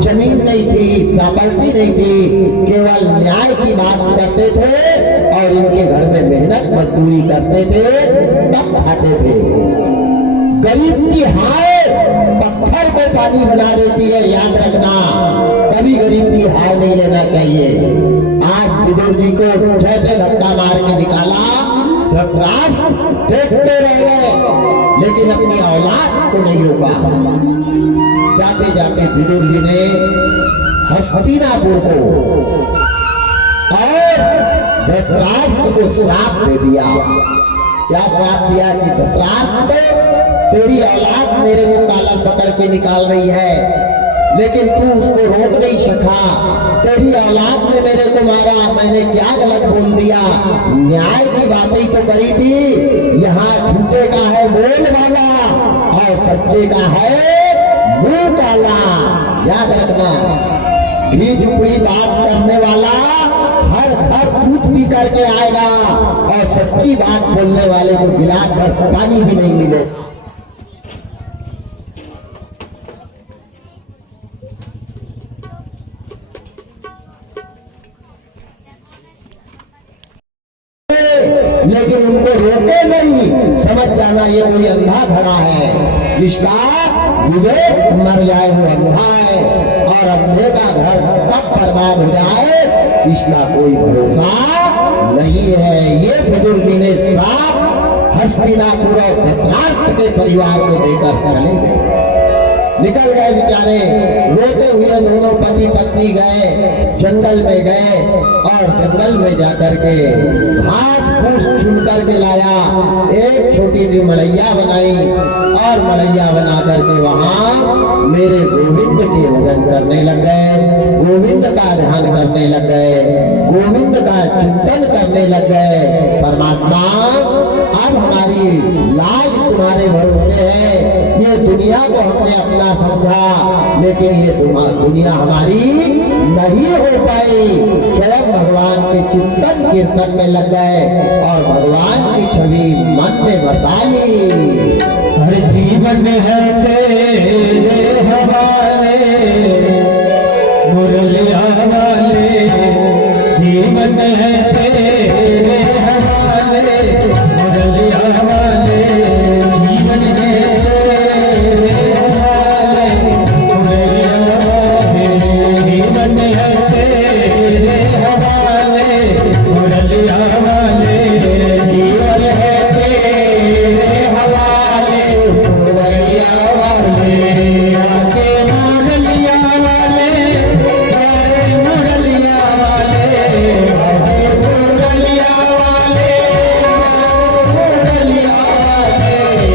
जमीन नहीं थी, प्रॉपर्टी नहीं थी, केवल न्याय की बात करते थे और इनके घर में मेहनत मजदूरी करते थे, तब खाते थे। गरीब की हाय पत्थर को पानी बना देती है, याद रखना। कभी गरीब की हाय नहीं लेना चाहिए। आज विदुर जी को जैसे धक्का मार के निकाला, धृतराष्ट्र देखते रह गए, लेकिन अपनी औलाद को नहीं रोका। जाते जाते विदुर जी ने हस्तिनापुर को और धृतराष्ट्र को श्राप दे दिया। क्या श्राप दिया कि धृतराष्ट्र, तेरी औलाद मेरे को कालर पकड़ के निकाल रही है, लेकिन तू उसको रोक नहीं सका। तेरी औलाद ने मेरे को मारा, मैंने क्या गलत बोल दिया? न्याय की बातें तो करी थी, यहाँ झूठे का है बोल वाला और सच्चे का है मुंह काला। याद रखना, घी झुपड़ी बात करने वाला हर घर दूध पी करके आएगा और सच्ची बात बोलने वाले को गिलास भर पानी भी नहीं मिले। लेकिन उनको रोके नहीं, समझ जाना ये कोई अंधा खड़ा है, जिसका विवेक मर जाए वो अंधा है, और अंधे का घर सब बर्बाद हो जाए इसका कोई भरोसा नहीं है। ये विदुर जी ने श्राप हस्तिनापुर और धृतराष्ट्र के परिवार को देकर चले गए। निकल गए बेचारे, रोते हुए दोनों पति पत्नी गए, जंगल में गए और जंगल में जाकर के घास फूस चुन करके लाया। एक छोटी सी मड़ैया बनाई और मड़ैया बना करके वहां मेरे गोविंद के भजन करने लग गए, गोविंद का ध्यान करने लग गए, गोविंद का चिंतन करने लग गए। परमात्मा, अब हमारी लाज तुम्हारे भरोसे है। ये दुनिया को हमने अपना समझा, लेकिन ये दुनिया हमारी नहीं हो पाई। स्वयं भगवान के चिंतन कीर्तन में लग गए और भगवान की छवि मन में बसा ली। हर जीवन है तेरे हवाले, मुरलिया वाले, जीवन है तेरे हवाले, मुरलिया वाले, जीवन है तेरे हवाले, मुरलिया वाले, जीवन है तेरे हवाले, मुरलिया वाले, जीवन है तेरे हवाले, मुरलिया वाले, आके मुरलिया वाले, प्यारे मुरलिया वाले, आके मुरलिया वाले, मुरलिया वाले,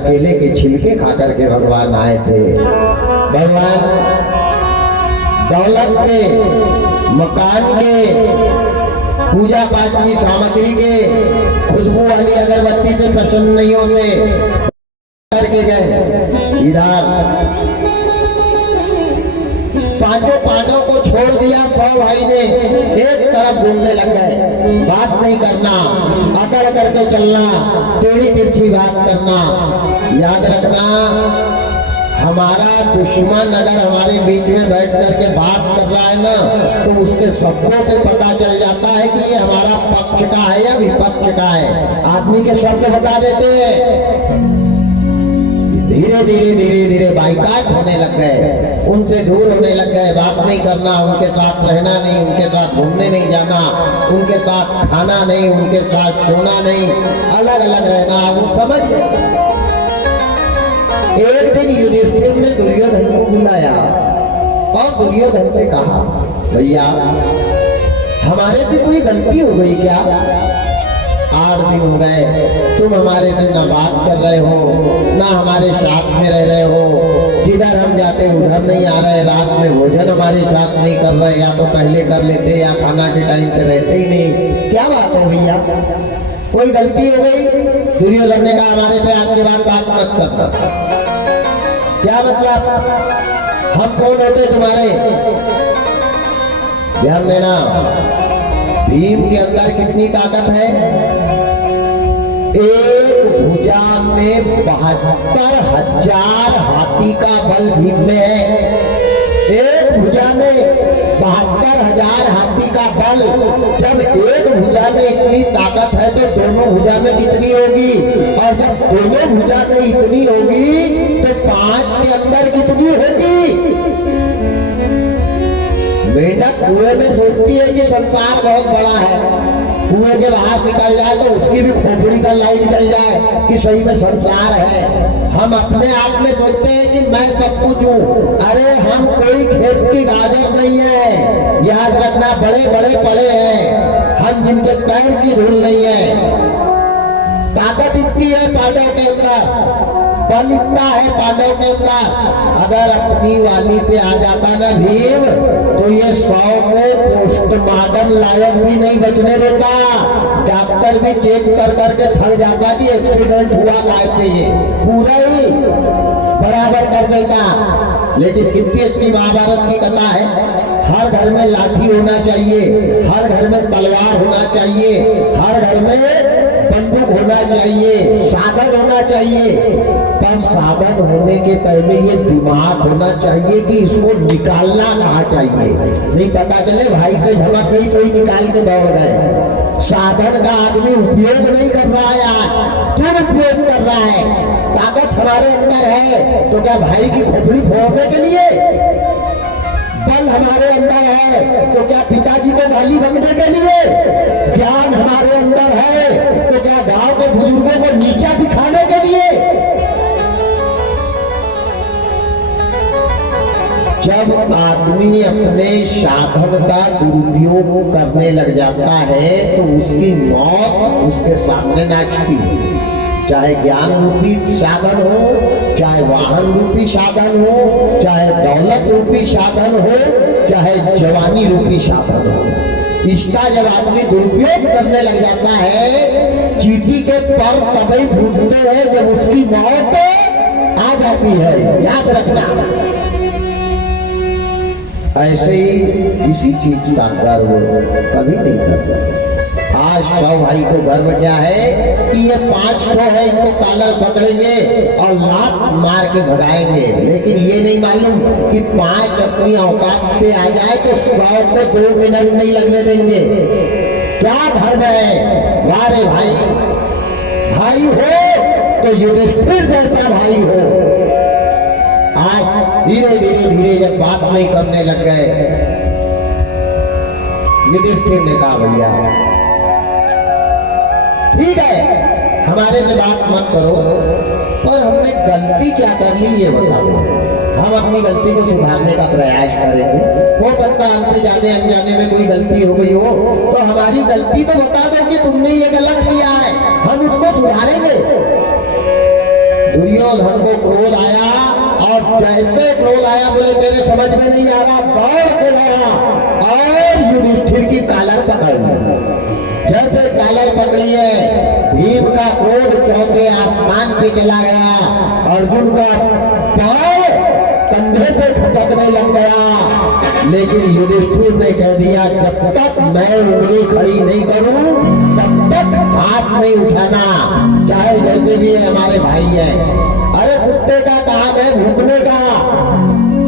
केले के छिलके खा करके भगवान आए थे। भगवान दौलत के, मकान के, पूजा पाठ की सामग्री के, खुशबू वाली अगरबत्ती से प्रसन्न नहीं होते करके गए। इधर पांचों पांडवों को छोड़ दिया। 100 भाई ने एक तरफ घूमने लग गए। बात नहीं करना, अकड़ करके चलना, टेढ़ी तिरछी बात करना। याद रखना, हमारा दुश्मन अगर हमारे बीच में बैठ करके बात कर रहा है ना, तो उसके शब्दों से पता चल जाता है कि ये हमारा पक्ष का है या विपक्ष का है। आदमी के शब्द बता देते हैं। धीरे धीरे धीरे धीरे बाइकाट होने लग गए, उनसे दूर होने लग गए। बात नहीं करना, उनके साथ रहना नहीं, उनके साथ घूमने नहीं जाना, उनके साथ खाना नहीं, उनके साथ सोना नहीं, अलग अलग रहना। वो समझ गए। एक दिन युधिष्ठिर ने दुर्योधन को बुलाया और दुर्योधन से कहा, भैया हमारे से कोई गलती हो गई क्या? 8 दिन हो गए, तुम हमारे से ना बात कर रहे हो, ना हमारे साथ में रह रहे हो, जिधर हम जाते उधर नहीं आ रहे, रात में भोजन हमारे साथ नहीं कर रहे, या तो पहले कर लेते या खाना के टाइम पे रहते ही नहीं। क्या बात है भैया, कोई गलती हो गई? दुर्योधन ने कहा, हमारे से आज के बाद बात मत करना। क्या मतलब? हम कौन होते तुम्हारे? ध्यान देना, भीम के अंदर कितनी ताकत है? एक भुजा में 72,000 हाथी का बल भीम में है। एक भुजा में 72,000 हाथी का बल। जब एक भुजा में इतनी ताकत है तो दोनों भुजा में कितनी होगी? और जब दोनों भुजा में इतनी होगी तो 5 के अंदर कितनी होगी? मेंढक कुएं में सोचती है कि संसार बहुत बड़ा है, कुएं के बाहर निकल जाए तो उसकी भी खोपड़ी का लाइट जल जाए कि सही में संसार है। हम अपने आप में सोचते हैं कि मैं सब कुछ हूँ। अरे हम कोई खेत की गाजर नहीं है। याद रखना, बड़े बड़े पड़े हैं हम, जिनके पैर की धूल नहीं है। ताकत इतनी है पांडव के अंदर, बल इतना है पांडव के अंदर। अगर अपनी वाली पे आ जाता ना भीम, तो ये 100 को पोस्टमार्टम लायक भी नहीं बचने देता। डॉक्टर भी चेक कर करके थक जाता कि एक्सीडेंट हुआ कैसे, ये पूरा ही बराबर कर देता। लेकिन कितनी अच्छी महाभारत की कथा है। हर घर में लाठी होना चाहिए, हर घर में तलवार होना चाहिए, हर घर में बंदूक होना चाहिए, साधन होना चाहिए। पर साधन होने के पहले ये दिमाग होना चाहिए कि इसको निकालना कहाँ चाहिए। नहीं पता चले भाई से झमक गई कोई निकाल के दौड़ गए। साधन का आदमी उपयोग नहीं कर रहा है, आज दुरुपयोग कर रहा है। ताकत हमारे अंदर है तो क्या भाई की खोपड़ी फोड़ने के लिए? बल हमारे अंदर है तो क्या पिताजी को गाली बकने के लिए? ज्ञान हमारे अंदर है तो क्या गांव के बुजुर्गों को नीचा दिखाने के लिए? जब आदमी अपने साधन का दुरुपयोग करने लग जाता है तो उसकी मौत उसके सामने नाचती है। चाहे ज्ञान रूपी साधन हो, चाहे वाहन रूपी साधन हो, चाहे दौलत रूपी साधन हो, चाहे जवानी रूपी साधन हो। इसका जब आदमी दुरुपयोग करने लग जाता है, चींटी के पर तभी फूटते हैं जब उसकी मौत आ जाती है। याद रखना, ऐसे ही किसी चीज का गर्व कभी नहीं करता। आज 100 भाई को गर्व क्या है कि ये 5 है, इनको कॉलर पकड़ेंगे और लात मार के भगाएंगे। लेकिन ये नहीं मालूम कि 5 अपनी औकात पे आ जाए तो 100 को 2 मिनट नहीं लगने देंगे। क्या धर्म है? वारे भाई, भाई हो तो युधिष्ठिर जैसा भाई हो। आज धीरे धीरे धीरे जब बात नहीं करने लग गए, युधिष्ठिर ने कहा, भैया ठीक है, हमारे से बात मत करो, पर हमने गलती क्या कर ली ये बताओ। हम अपनी गलती को सुधारने का प्रयास करेंगे। हो सकता है हमसे जाने अनजाने में कोई गलती हो गई हो, तो हमारी गलती तो बता दो कि तुमने ये गलत किया है, हम उसको सुधारेंगे। दुर्योधन को क्रोध आया और जैसे क्रोध आया बोले तेरे समझ में नहीं आ रहा, दौड़ के गया और युधिष्ठिर की कॉलर पकड़ ली। जैसे कॉलर पकड़ी है, भीम का क्रोध चौथे आसमान पे चला गया, अर्जुन का पांव कंधे पे खसकने लग गया। लेकिन युधिष्ठिर ने कह दिया जब तक मैं उंगली खड़ी नहीं करूं तब तक हाथ नहीं उठाना, चाहे जैसे भी है हमारे भाई है। अरे कुत्ते का काम है भूखने का,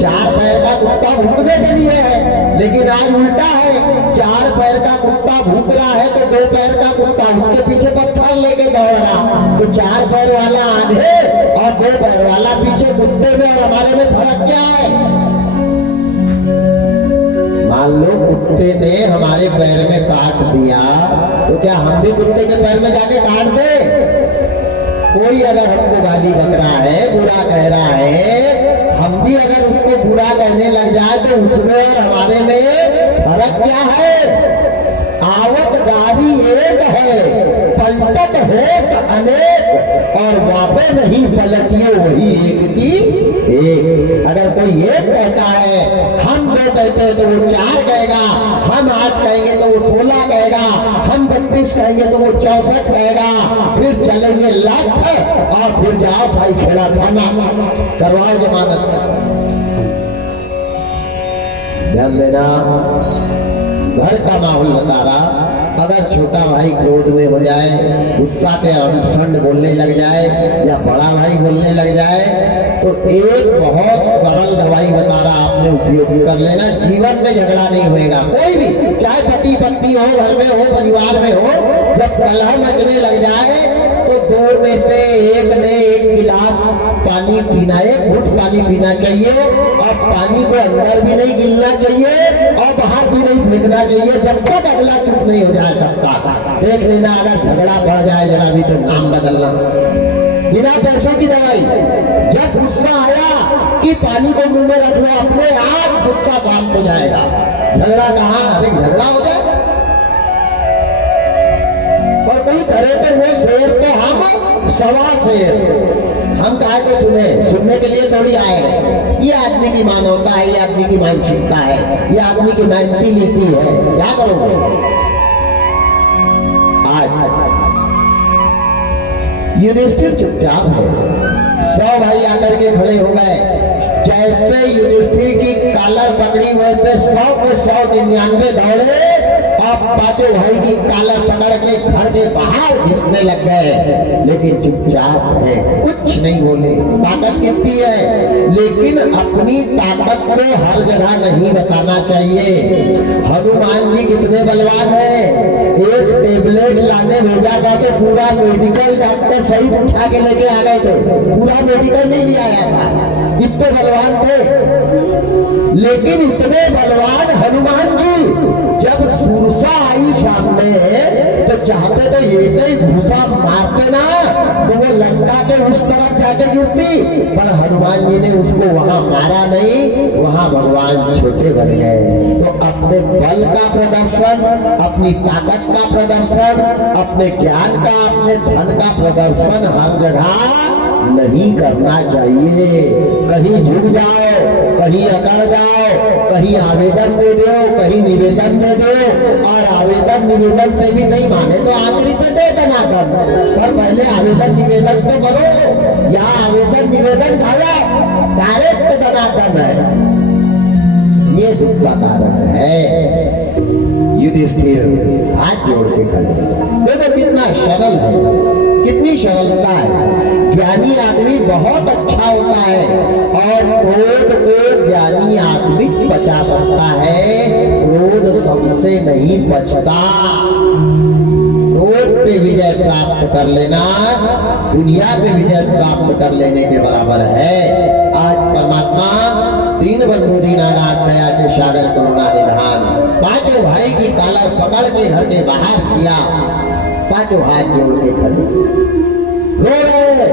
चार पैर का कुत्ता भूखने के लिए है, लेकिन आज उल्टा है, चार पैर का कुत्ता भूख रहा है तो दो पैर का कुत्ता उसके पीछे पत्थर लेके दौड़ रहा। तो चार पैर वाला आगे और दो पैर वाला पीछे, कुत्ते में और हमारे में फर्क क्या है? मान लो कुत्ते ने हमारे पैर में काट दिया तो क्या हम भी कुत्ते के पैर में जाके काट दे? कोई अगर हमको गाली बक रहा है, बुरा कह रहा है, हम भी अगर उसको बुरा कहने लग जाए तो उसमें और हमारे में फर्क क्या है? आवत गाड़ी एक है, पलटत हो अनेक, और वापे नहीं पलटिए वही एक की एक। अगर कोई एक कहता है, हम दो कहते हैं तो वो चार कहेगा, हम 8 कहेंगे तो वो 16 कहेगा, हम 32 कहेंगे तो वो 64 कहेगा, फिर चलेंगे लाख और फिर जाओ भाई खेला खाना करवाओ जमानत। ध्यान देना, घर का माहौल बता रहा, अगर छोटा भाई क्रोध में हो जाए, गुस्सा के अनशन बोलने लग जाए या बड़ा भाई बोलने लग जाए तो एक बहुत सरल दवाई बता रहा, आपने उपयोग कर लेना, जीवन में झगड़ा नहीं होएगा। कोई भी, चाहे पति पत्नी हो, घर में हो, परिवार में हो, जब कलह मचने लग जाए तो दो में से एक ने एक गिलास पानी पीना है, घुट पानी पीना चाहिए, और पानी को अंदर भी नहीं गिरना चाहिए और बाहर भी नहीं फेंकना चाहिए, जब तक अगला चुप नहीं हो जाए तब तक। देख लेना, अगर झगड़ा बढ़ जाए जरा भी तो नाम बदलना, बिना पैसों की दवाई। जब गुस्सा आया कि पानी को मुंह में रख लो, अपने आप गुस्सा शांत हो जाएगा। झगड़ा कहाँ? अरे झगड़ा हो जाए और कोई करे तो वो शेर तो हम सवा शेर, हम काहे को सुने? सुनने के लिए थोड़ी आए हैं। ये आदमी की मानवता है, ये आदमी की मानसिकता है, ये आदमी की मेंटालिटी है। क्या करोगे? आज युधिष्ठिर चुपचाप है, 100 भाई आकर के खड़े हो गए। जैसे युधिष्ठिर की कॉलर पकड़ी वैसे 100 के 199 दौड़े और पांचों भाई की कॉलर पकड़ के घर के बाहर घिसने लग गए, लेकिन चुपचाप है, कुछ नहीं बोले। ताकत कितनी है, लेकिन अपनी ताकत को हर जगह नहीं बताना चाहिए। हनुमान जी कितने बलवान है, एक टेबलेट लाने भेजा था तो पूरा मेडिकल डॉक्टर सही उठा के लेके आ गए थे, पूरा मेडिकल नहीं लिया आया था, इतने बलवान थे। लेकिन इतने बलवान हनुमान जी जब सुरसा आई सामने तो चाहते तो ये कई भूसा मारते ना तो वो लंका के उस तरफ जाके गिरती, पर हनुमान जी ने उसको वहां मारा नहीं, वहां भगवान छोटे बन गए। तो अपने बल का प्रदर्शन, अपनी ताकत का प्रदर्शन, अपने ज्ञान का, अपने धन का प्रदर्शन हर जगह नहीं करना चाहिए। कहीं झुक जाओ, कहीं अकड़ जाओ, कहीं आवेदन दे दो, कहीं निवेदन दे दो, और आवेदन निवेदन से भी नहीं माने तो आखिरी पे दे दनादन, पर पहले आवेदन निवेदन तो करो। यहाँ आवेदन निवेदन खाया, डायरेक्ट दनादन है, ये दुख का कारण है। युधिष्ठिर हाथ जोड़ के खड़े, देखो कितना सरल है, कितनी सरलता है। ज्ञानी आदमी बहुत अच्छा होता है और क्रोध को ज्ञानी आदमी बचा सकता है, क्रोध सबसे नहीं बचता। क्रोध पे विजय प्राप्त कर लेना दुनिया पे विजय प्राप्त कर लेने के बराबर है। आज परमात्मा दीन बंधु दीनानाथ दया के सागर करुणा निधान पांचों भाई की कॉलर पकड़ के घर के बाहर किया, पांचों हाथ जोड़ के खड़े रो रहे,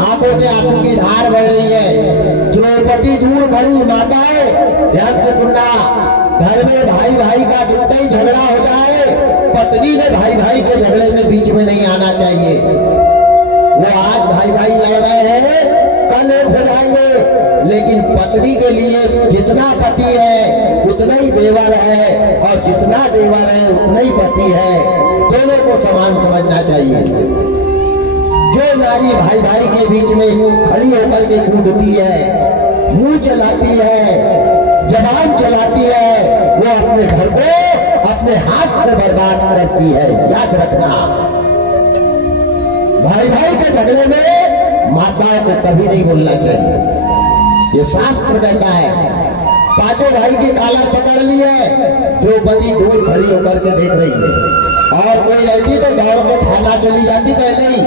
आंखों से आंसू की धार बह रही है। द्रौपदी दूर खड़ी माताएं ध्यान से सुनना, घर में भाई भाई का कितना ही झगड़ा हो जाए, पत्नी ने भाई भाई के झगड़े में बीच में नहीं आना चाहिए। वो आज भाई भाई लड़ रहे हैं, कल ऐसे जाएंगे। लेकिन पत्नी के लिए जितना पति है उतना ही देवर है, और जितना देवर है उतना ही पति है। दोनों को समान समझना चाहिए। जो नारी भाई भाई के बीच में खड़ी होकर के कूदती है, मुंह चलाती है, जबान चलाती है, वो अपने घर को अपने हाथ से बर्बाद करती है। याद रखना, भाई भाई के झगड़े में माताओं को कभी नहीं बोलना चाहिए। ये शास्त्र कहता है। पांचों भाई की काला पकड़ ली है, द्रौपदी दूर खड़ी होकर के देख रही है, और कोई रहती तो दौड़ के थाना चली जाती पहले ही।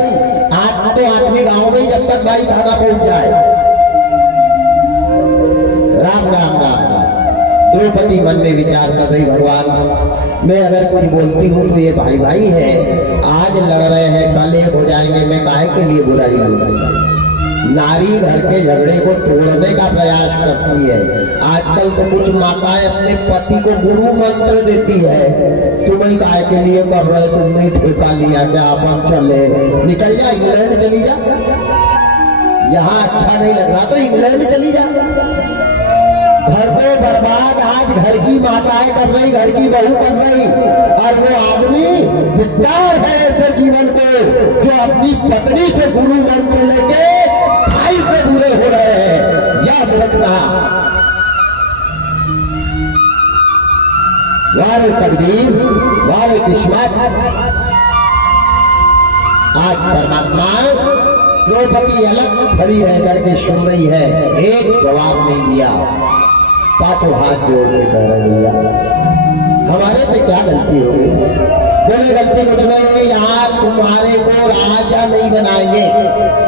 आज तो आदमी गांव में ही जब तक भाई थाना पहुंच जाए। राम राम राम राम। द्रौपदी मन में विचार कर रही, भगवान मैं अगर कुछ बोलती हूँ तो ये भाई भाई है, आज लड़ रहे हैं, कल एक हो जाएंगे, मैं काहे के लिए बुराई बोलूंगा। नारी घर के झगड़े को तोड़ने का प्रयास करती है। आजकल तो कुछ माताएं अपने पति को गुरु मंत्र देती है, तुम्हें काय के लिए कर रहे, तुमने ठेका लिया क्या, अपन चले, निकल जा, इंग्लैंड चली जा, यहाँ अच्छा नहीं लग रहा तो इंग्लैंड चली जा। घर पे बर्बाद आज घर की माताएं कर रही, घर की बहू कर रही, और वो आदमी दिक्कत है ऐसे जीवन को जो अपनी पत्नी से गुरु मंत्र लेके भाई से दूर हो रहे हैं। याद रखना, वारे तकदीर, वारे किस्मत। आज परमात्मा द्रौपदी अलग खड़ी रह करके सुन रही है, एक जवाब नहीं दिया, पांचों हाथ जोड़ के कह दिया, हमारे से क्या गलती हो गई? बोले गलती कुछ नहीं हुई, यहाँ तुम्हारे को राजा नहीं बनाएंगे,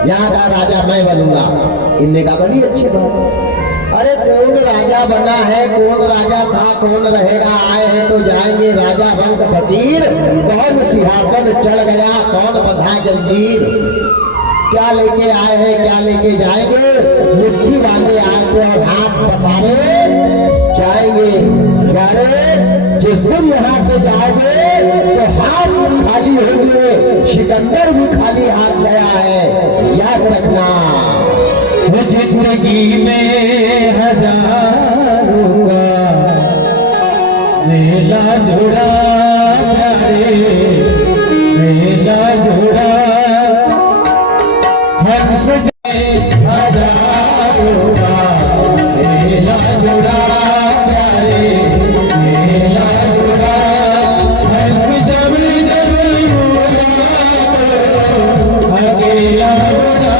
यहाँ का राजा मैं बनूंगा। इनने कहा बड़ी अच्छी बात। अरे कौन राजा बना है, कौन राजा था, कौन रहेगा, आए हैं तो जाएंगे, राजा रंग फकीर, कौन सिंहासन चढ़ गया, कौन बधा जंजीर, क्या लेके आए हैं, क्या लेके जाएंगे, मुट्ठी बांधे आके और हाथ पसारे जाएंगे। जिस दिन यहाँ से जाओगे तो हाथ खाली होंगे, सिकंदर भी खाली हाथ गया है। याद रखना, वो जिंदगी में हजारों का मेला जोड़ा प्यारे, मेला जोड़ा हंस हजारों का मेला जोड़ा प्यारे, मेला जोड़ा हंस जबरी जबरी अकेला जोड़ा,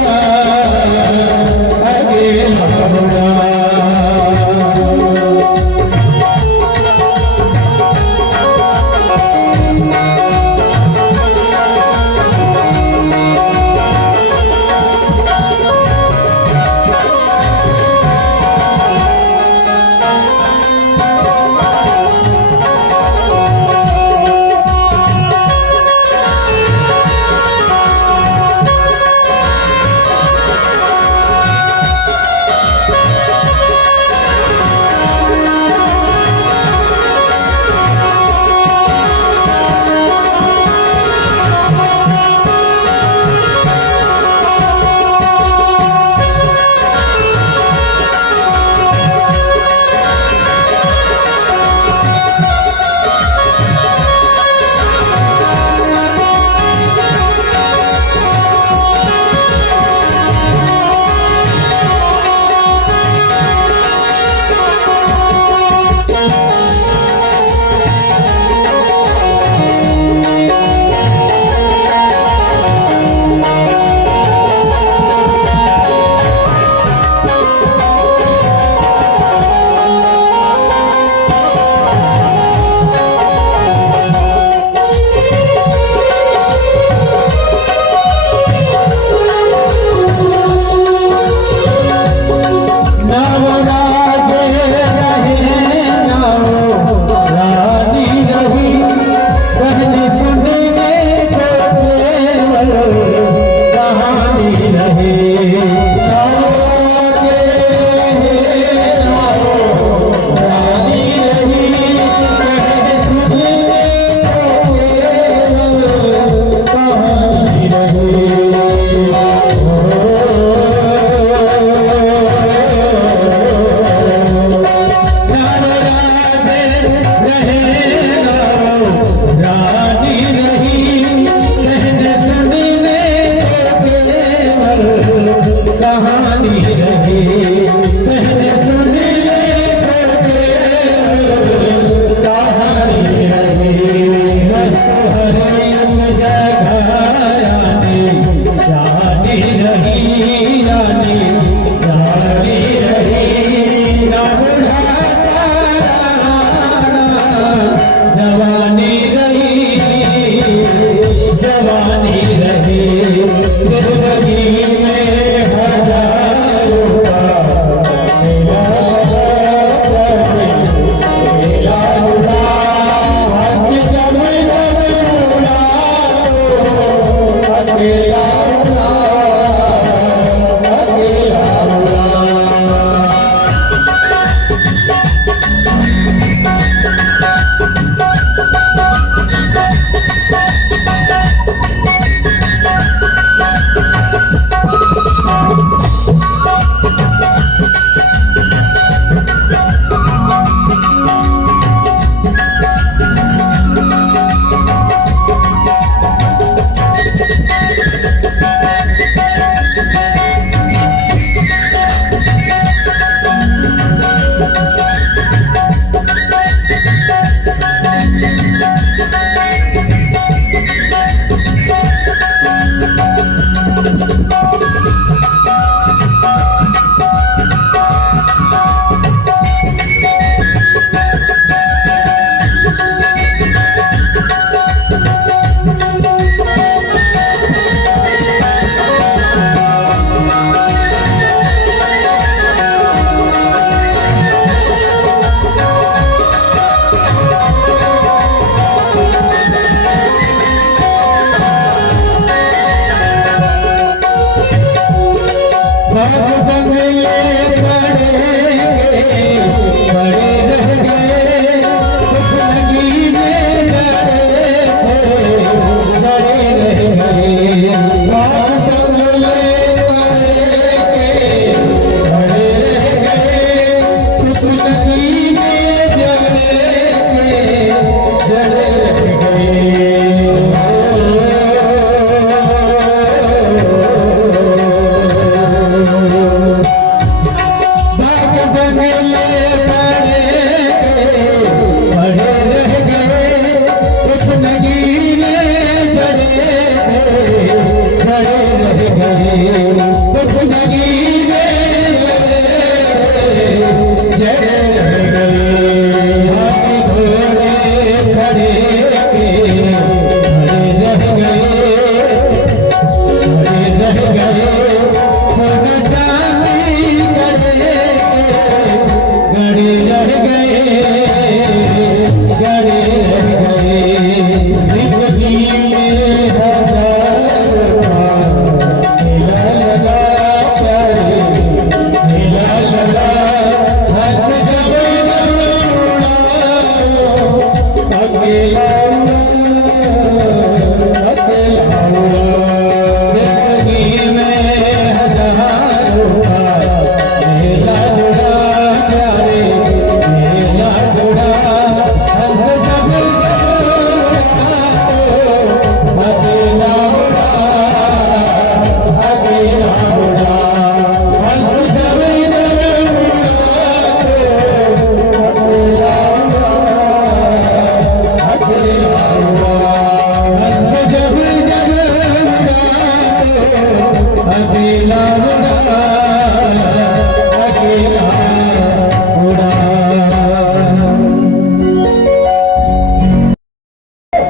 अकेला जोड़ा।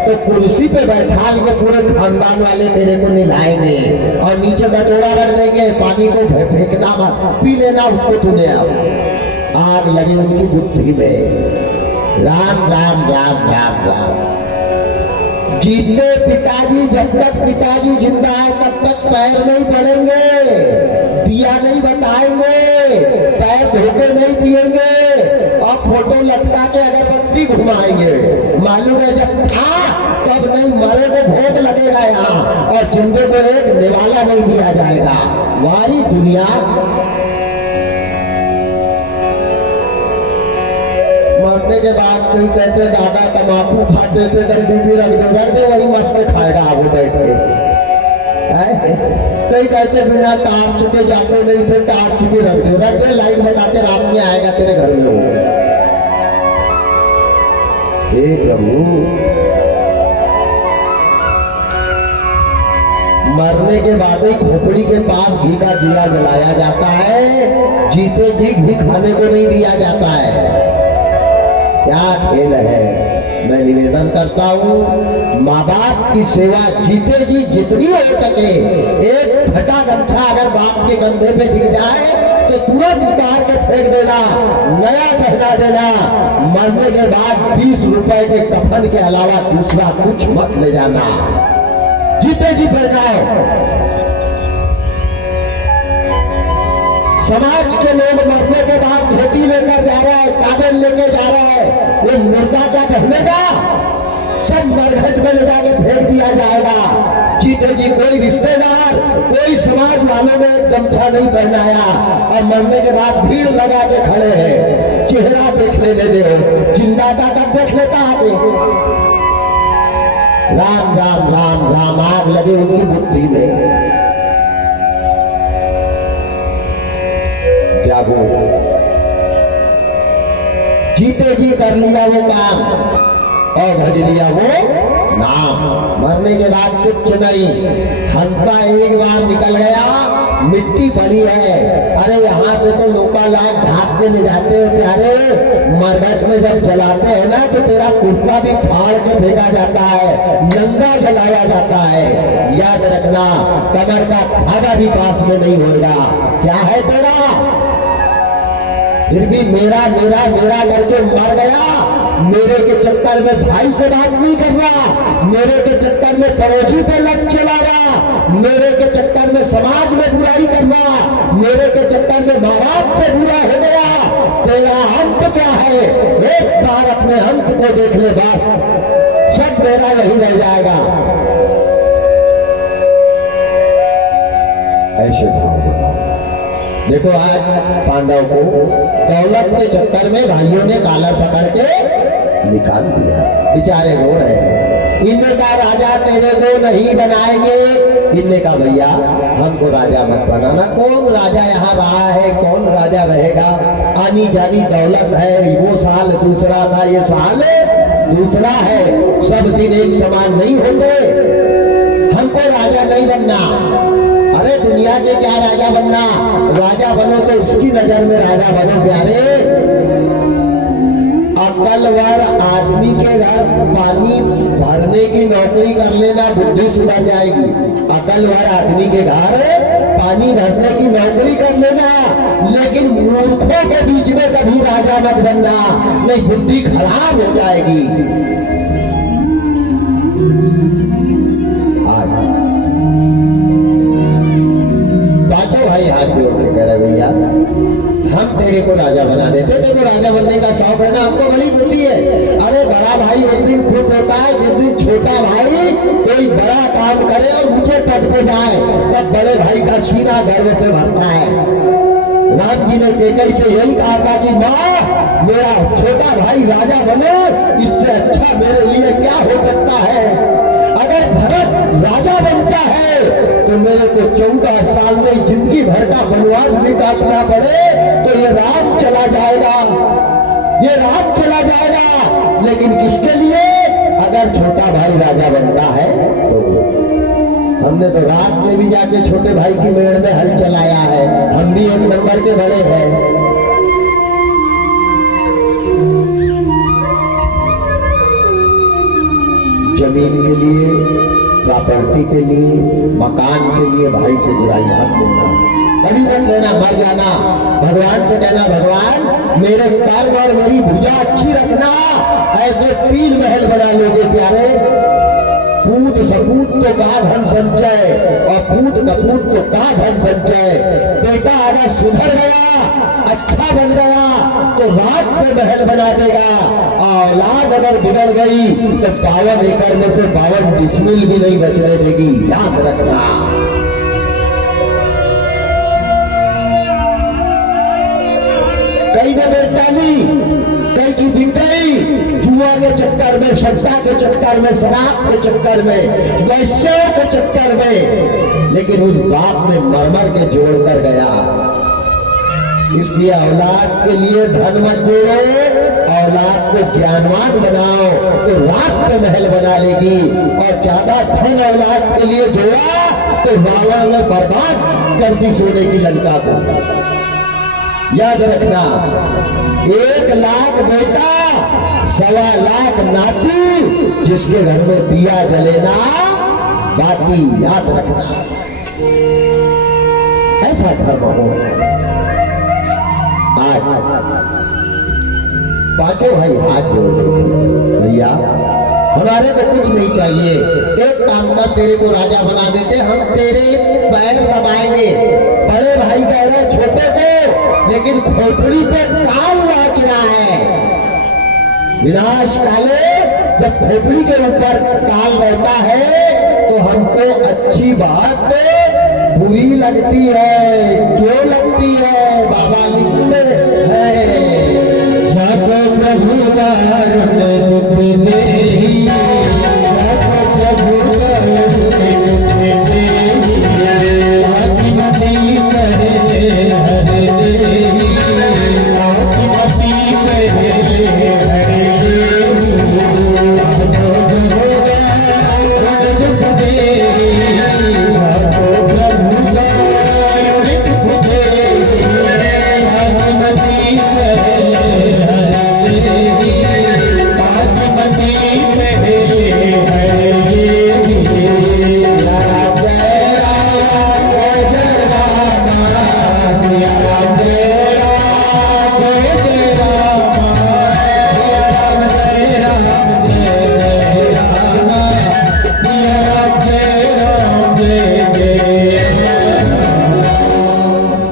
तो कुर्सी पे बैठाल के पूरे खानदान वाले तेरे को निलाएंगे और नीचे कटोरा रख देंगे, पानी को फेंकना मत, पी लेना उसको तूने। अब आग लगी उनकी बुद्धि में। राम राम राम राम राम। जीते पिताजी, जब तक पिताजी जिंदा है तब तक पैर नहीं पड़ेंगे, दिया नहीं बताएंगे, पैर धोकर नहीं पिएंगे और फोटो लटका के अगरबत्ती घुमाएंगे। मालूम है जब था तब नहीं, मरे को भोग लगेगा यहाँ और जिंदे को एक निवाला नहीं दिया जाएगा। वारी दुनिया। मरने के बाद कोई कहते दादा तम्बाकू खाते थे, बीबी रख दे वही मस्त खाएगा आगे बैठ के। कई कहते बिना तार चुके जाते नहीं थे, तार चुके रख दे, लाइट बताते रात में आएगा तेरे घर में वो। हे प्रभु, मरने के बाद ही खोपड़ी के पास घी का दिया जलाया जाता है, जीते जी घी खाने को नहीं दिया जाता है। क्या खेल है। मैं निवेदन करता हूँ, माँ बाप की सेवा जीते जी जितनी हो सके, एक फटा गमछा अगर बाप के कंधे पे दिख जाए तो तुरंत उतार के फेंक देना, नया पहना देना। मरने के बाद 20 रुपए के कफन के अलावा दूसरा कुछ मत ले जाना, जीते जी पहनाओ। समाज के लोग मरने के बाद धोती लेकर जा रहा है, कागज लेके जा रहा है, वो मुर्दा क्या पहनेगा? सब मरघट में ले जाके फेंक दिया जाएगा। जीते जी कोई रिश्तेदार, कोई समाज वालों ने गमछा नहीं पहनाया और मरने के बाद भीड़ लगा के खड़े हैं। चेहरा देख लेने दो, जिंदाता तक देख लेता आगे। राम राम राम राम। आग लगे उनकी बुद्धि में। जागो, जीते जी कर लिया वो काम और भज लिया वो नाम। मरने के बाद कुछ नहीं। हंसा एक बार निकल गया, मिट्टी पड़ी है, अरे यहाँ से तो लोका लाग ढाक के ले जाते हो प्यारे। मरघट में जब जलाते हैं ना तो तेरा कुर्ता भी फाड़ के फेंका जाता है, नंगा जलाया जाता है। याद रखना, कमर का धागा भी पास में नहीं होगा। क्या है तेरा? फिर भी मेरा मेरा मेरा करके मर गया। मेरे के चक्कर में भाई से बात नहीं कर रहा, मेरे के चक्कर में पड़ोसी पे लग चला रहा, मेरे के चक्कर में समाज में बुराई कर रहा, मेरे के चक्कर में माँ बाप से बुरा हो गया। तेरा अंत क्या है? एक बार अपने अंत को देख ले, बस सब मेरा नहीं रह जाएगा। ऐसे भाव देखो, आज पांडव को दौलत के चक्कर में भाइयों ने कालर पकड़ के निकाल दिया, बेचारे रो रहे हैं। इनने कहा राजा तेरे को नहीं बनाएंगे। इनने कहा भैया हमको राजा मत बनाना। कौन राजा यहाँ रहा है, कौन राजा रहेगा? आनी जानी दौलत है, वो साल दूसरा था, ये साल दूसरा है। सब दिन एक समान नहीं होते, हमको राजा नहीं बनना। अरे दुनिया के क्या राजा बनना, राजा बनो तो उसकी नजर में राजा बनो प्यारे। अकलवर आदमी के घर पानी भरने की नौकरी कर लेना, बुद्धि सुधर जाएगी। अकलवर आदमी के घर पानी भरने की नौकरी कर लेना, लेकिन मूर्खों के बीच में कभी राजा मत बनना, नहीं बुद्धि खराब हो जाएगी। भाई हाथ जोड़ के कह रहे भैया हम तेरे को राजा बना देते। तेरे को राजा बनने का शौक है ना, हमको बड़ी खुशी है। अरे बड़ा भाई उस दिन खुश होता है जिस दिन छोटा भाई कोई बड़ा काम करे और मुझे पट पे जाए, तब बड़े भाई का सीना गर्व से भरता है। राम जी ने कैकेयी से यही कहा था कि माँ मेरा छोटा भाई राजा बने, इससे अच्छा मेरे लिए क्या हो सकता है। अगर भरत राजा बनता है तो मेरे को 14 साल में जिंदगी भर का वनवास भी काटना पड़े तो ये राम चला जाएगा, ये राम चला जाएगा। लेकिन किसके लिए? अगर छोटा भाई राजा बनता है तो हमने तो रात में भी जाके छोटे भाई की मेड़ में हल चलाया है, हम भी एक नंबर के बड़े हैं। जमीन के लिए, प्रॉपर्टी के लिए, मकान के लिए भाई से बुराई मत लेना, कभी मत लेना, मर जाना। भगवान से कहना भगवान मेरे कर्म और मेरी भुजा अच्छी रखना, ऐसे 3 महल बना लोगे प्यारे। पूत सपूत तो का धन संचय और पूत कपूत तो का धन संचय। बेटा अगर सुधर गया, अच्छा बन गया तो रात में महल बना देगा, औलाद अगर बिगड़ गई तो 52 एकड़ में से 52 डिसमिल भी नहीं बचने देगी, याद रखना। कई ने बेटाली, कई की बिक गई जुआ के चक्कर में, सट्टा के चक्कर में, शराब के चक्कर में, वैश्यों के चक्कर में, लेकिन उस बाप ने मर के जोड़ कर गया। इसलिए औलाद के लिए धन मत जोड़ो, औलाद को ज्ञानवान बनाओ तो रात में महल बना लेगी। और ज्यादा धन औलाद के लिए जोड़ा तो रावण ने बर्बाद कर दी सोने की लंका को। याद रखना, 1 लाख बेटा, 1.25 लाख नाती, जिसके घर में दिया जले ना बाती, याद रखना। ऐसा धर्म हो। आज पांचों भाई हाथ जोड़ देते, भैया हमारे को कुछ नहीं चाहिए, एक काम कर, तेरे को राजा बना देते, हम तेरे पैर दबाएंगे। बड़े भाई कह रहे छोटे को, लेकिन खोपड़ी पे काल नाचना है। विनाश काले, जब खोपड़ी के ऊपर काल रहता है तो हमको अच्छी बात बुरी लगती है। क्यों लगती है? बाबा लिखते हैं, जब प्रभु दारुण दुख देहि, जब प्रभु दारुण दुख देहि, आत्मति करे हर देहि, आत्मति करे हर देहि, जब प्रभु दारुण दुख देहि, जब प्रभु दारुण दुख देहि, आत्मति करे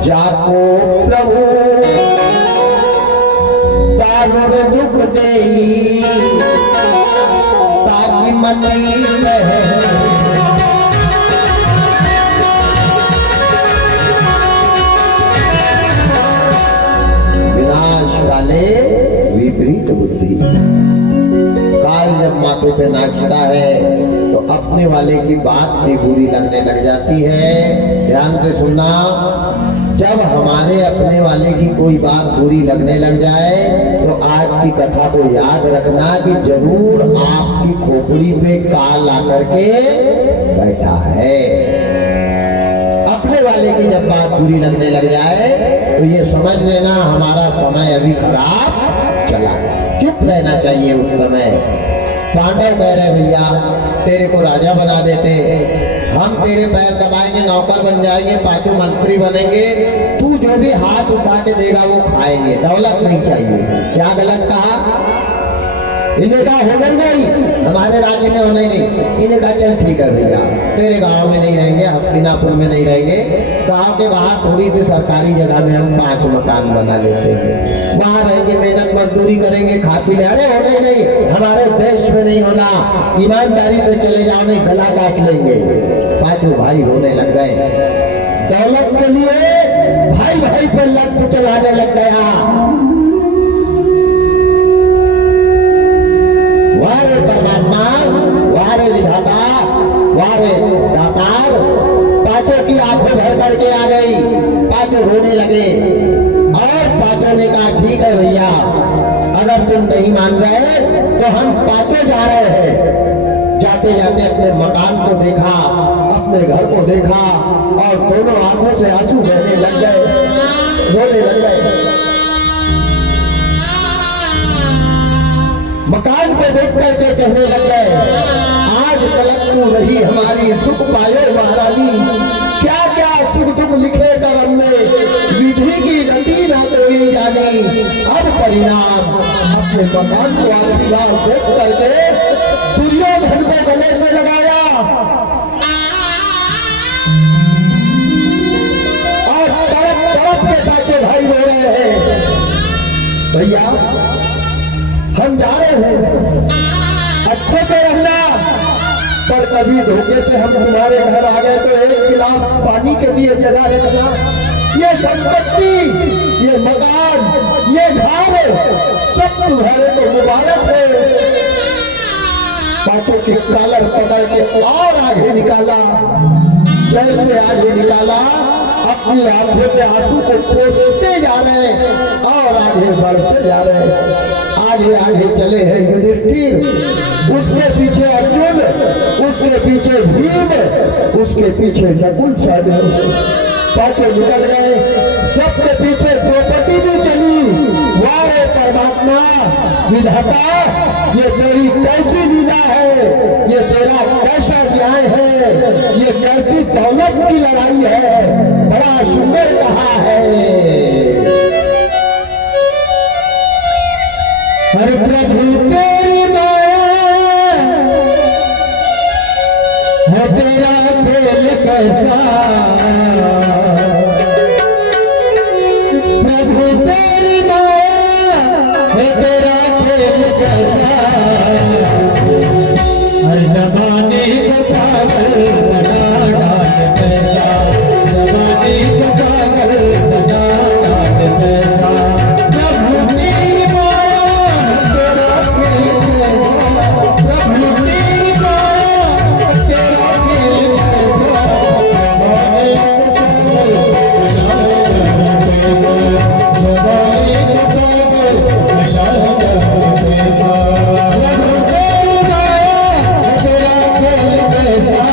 जाको प्रभु दारुण दुख देई, ताकि मती रहे। विनाश वाले विपरीत बुद्धि। काल जब माथे पे नाचता है तो अपने वाले की बात भी बुरी लगने लग जाती है। ध्यान से सुनना, जब हमारे अपने वाले की कोई बात बुरी लगने लग जाए तो आज की कथा को याद रखना कि जरूर आपकी खोपड़ी पे काल आकर के बैठा है। अपने वाले की जब बात बुरी लगने लग जाए तो ये समझ लेना हमारा समय अभी खराब चला। चुप रहना चाहिए उस समय। पांडव कह रहे भैया तेरे को राजा बना देते, हम तेरे पैर दबाएंगे, नौकर बन जाएंगे, 5 मंत्री बनेंगे, तू जो भी हाथ उठा के देगा वो खाएंगे, दौलत नहीं चाहिए। क्या गलत कहा? इन्हें कहा हो नहीं, हमारे राज्य में होने नहीं। इन्हें कहा चल ठीक है भैया, तेरे गांव में नहीं रहेंगे, हस्तिनापुर में नहीं रहेंगे, गांव के बाहर थोड़ी सी सरकारी जगह में हम 5 मकान बना लेते हैं, वहां रहेंगे, मेहनत मजदूरी करेंगे, खा पी ले। अरे होने नहीं, हमारे देश में नहीं होना, ईमानदारी से चले जाओ नहीं गला काट लेंगे। 5 भाई रोने लग गए। दौलत के लिए भाई भाई पर लट चलाने लग गया। वारे परमात्मा, वारे विधाता, वारे दातार, 5 की आंखें भर करके आ गई। 5 रोने लगे और 5 ने कहा ठीक है भैया, अगर तुम नहीं मान रहे तो हम 5 जा रहे हैं। जाते जाते अपने मकान को देखा, अपने घर को देखा और दोनों आंखों से आंसू बहने लग गए, रोने लग गए। मकान को देख करके कहने लग गए तू रही हमारी सुख पायो महारानी। क्या क्या सुख दुख लिखे कर्म में, विधि की गति न कोई जानी। अब परिणाम अपने मकान को आशीर्वाद देख करके दुर्योधन को गले से लगाया और तड़प तड़प के ताके भाई रो रहे हैं। भैया हम जा रहे हैं, अच्छे से रहना, पर कभी धोखे से हम तुम्हारे घर आ गए तो एक गिलास पानी के लिए जला रखना। ये संपत्ति, ये मकान, ये घर सब तुम्हारे को मुबारक है। पासों की कॉलर पकड़ के और आगे निकाला, जैसे आगे निकाला अपनी आंखों से आंसू को पोंछते जा रहे और आगे बढ़ते जा रहे। आगे आगे चले हैं युधिष्ठिर, उसके पीछे अर्जुन, उसके पीछे भीम, उसके पीछे नकुल सहदेव। पांचों निकल गए, सबके पीछे द्रौपदी भी चली। वारे परमात्मा विधाता, ये तेरी कैसी लीला है, ये तेरा कैसा न्याय है, ये कैसी दौलत की लड़ाई है, बड़ा सुंदर कहा है। हर प्रभु तेरी माया है, तेरा खेल कैसा। प्रभु तेरी माया है, तेरा खेल कैसा। हर जमाने को पागल बना डाल कैसा, जमाने को पागल बना डाल कैसा। प्रभु तेरी माया तेरा खेल कैसा, प्रभु तेरी माया तेरा खेल कैसा। प्रभु तेरी माया तेरा खेल कैसा।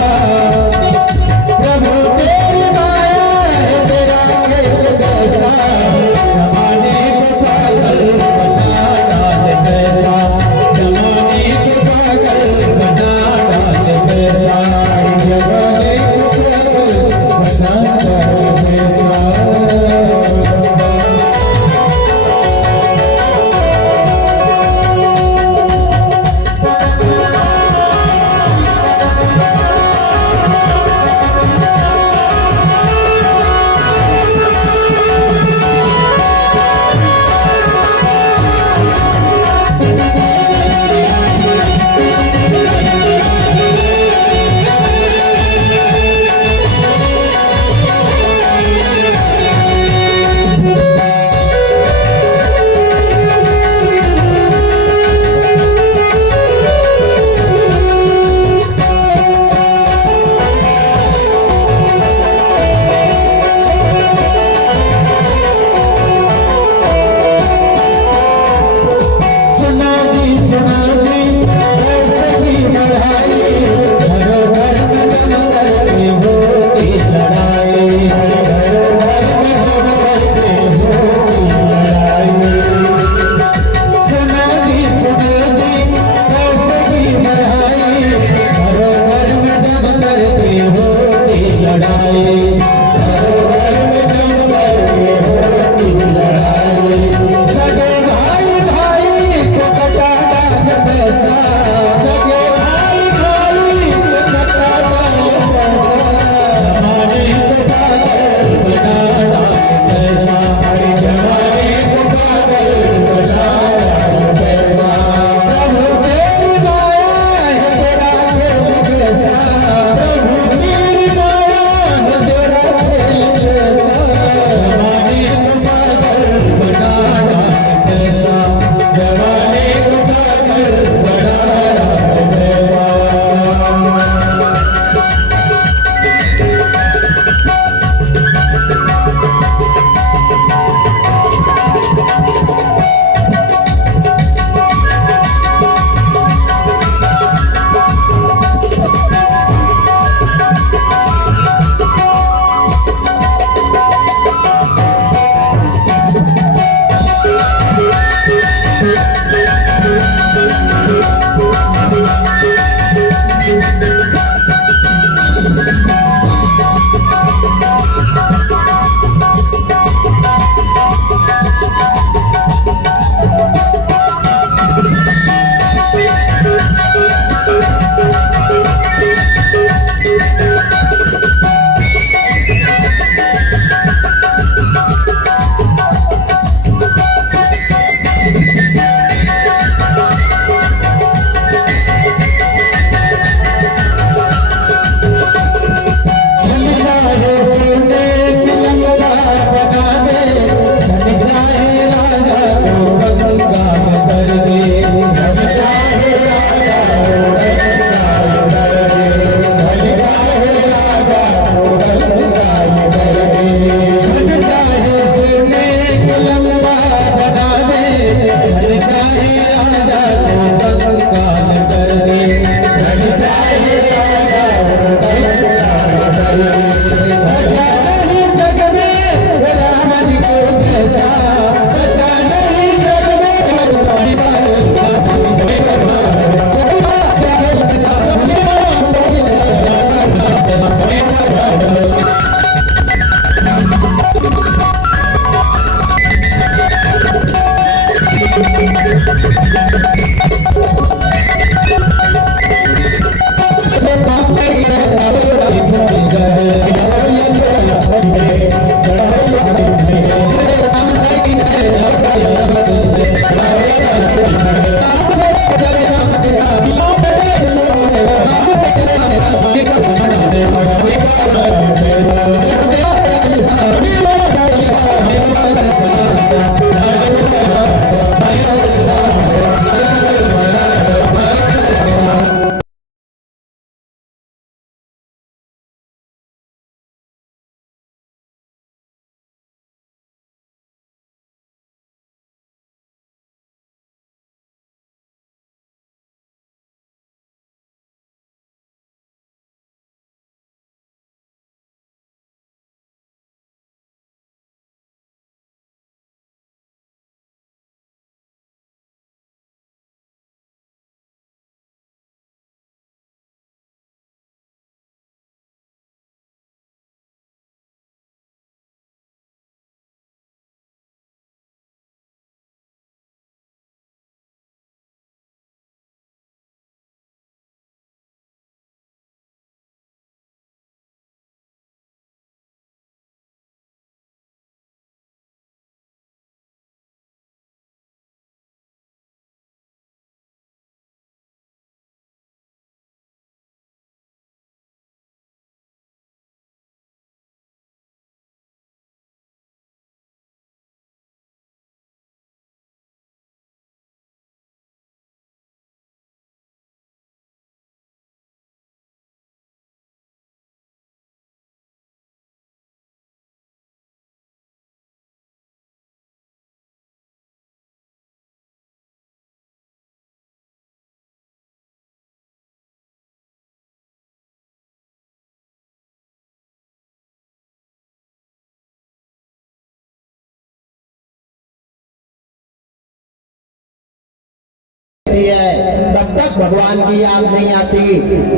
है तब तक भगवान की याद नहीं आती।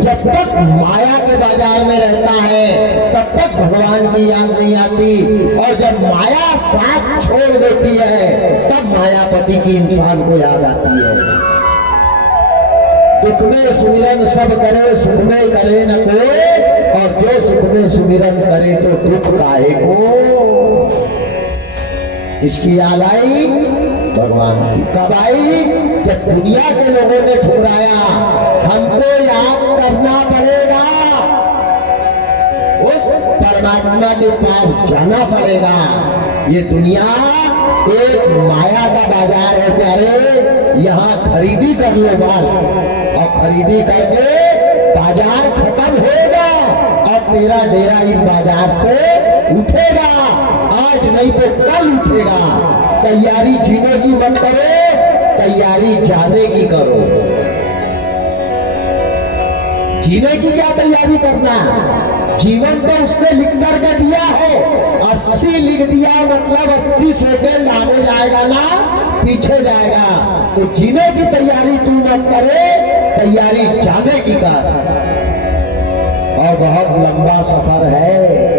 जब तक माया के बाजार में रहता है तब तक भगवान की याद नहीं आती, और जब माया साथ छोड़ देती है तब मायापति की इंसान को याद आती है। दुख में सुमिरन सब करे, सुख में करे न कोई, और जो सुख में सुमिरन करे तो दुख काहे को। इसकी याद आई भगवान की कब आई? जब दुनिया के लोगों ने ठुकराया। हमको याद करना पड़ेगा, उस परमात्मा के पास जाना पड़ेगा। ये दुनिया एक माया का बाजार है प्यारे, यहाँ खरीदी कर लो बस, और खरीदी करके बाजार खत्म होगा और तेरा डेरा इस बाजार से उठेगा। आज नहीं तो कल उठेगा। तैयारी जीने की मत करो, तैयारी जाने की करो। जीने की क्या तैयारी करना? जीवन तो उसने लिख करके दिया है, 80 लिख दिया मतलब 80 सेकेंड आगे जाएगा ना पीछे जाएगा। तो जीने की तैयारी तू मत करे, तैयारी जाने की कर। और बहुत लंबा सफर है।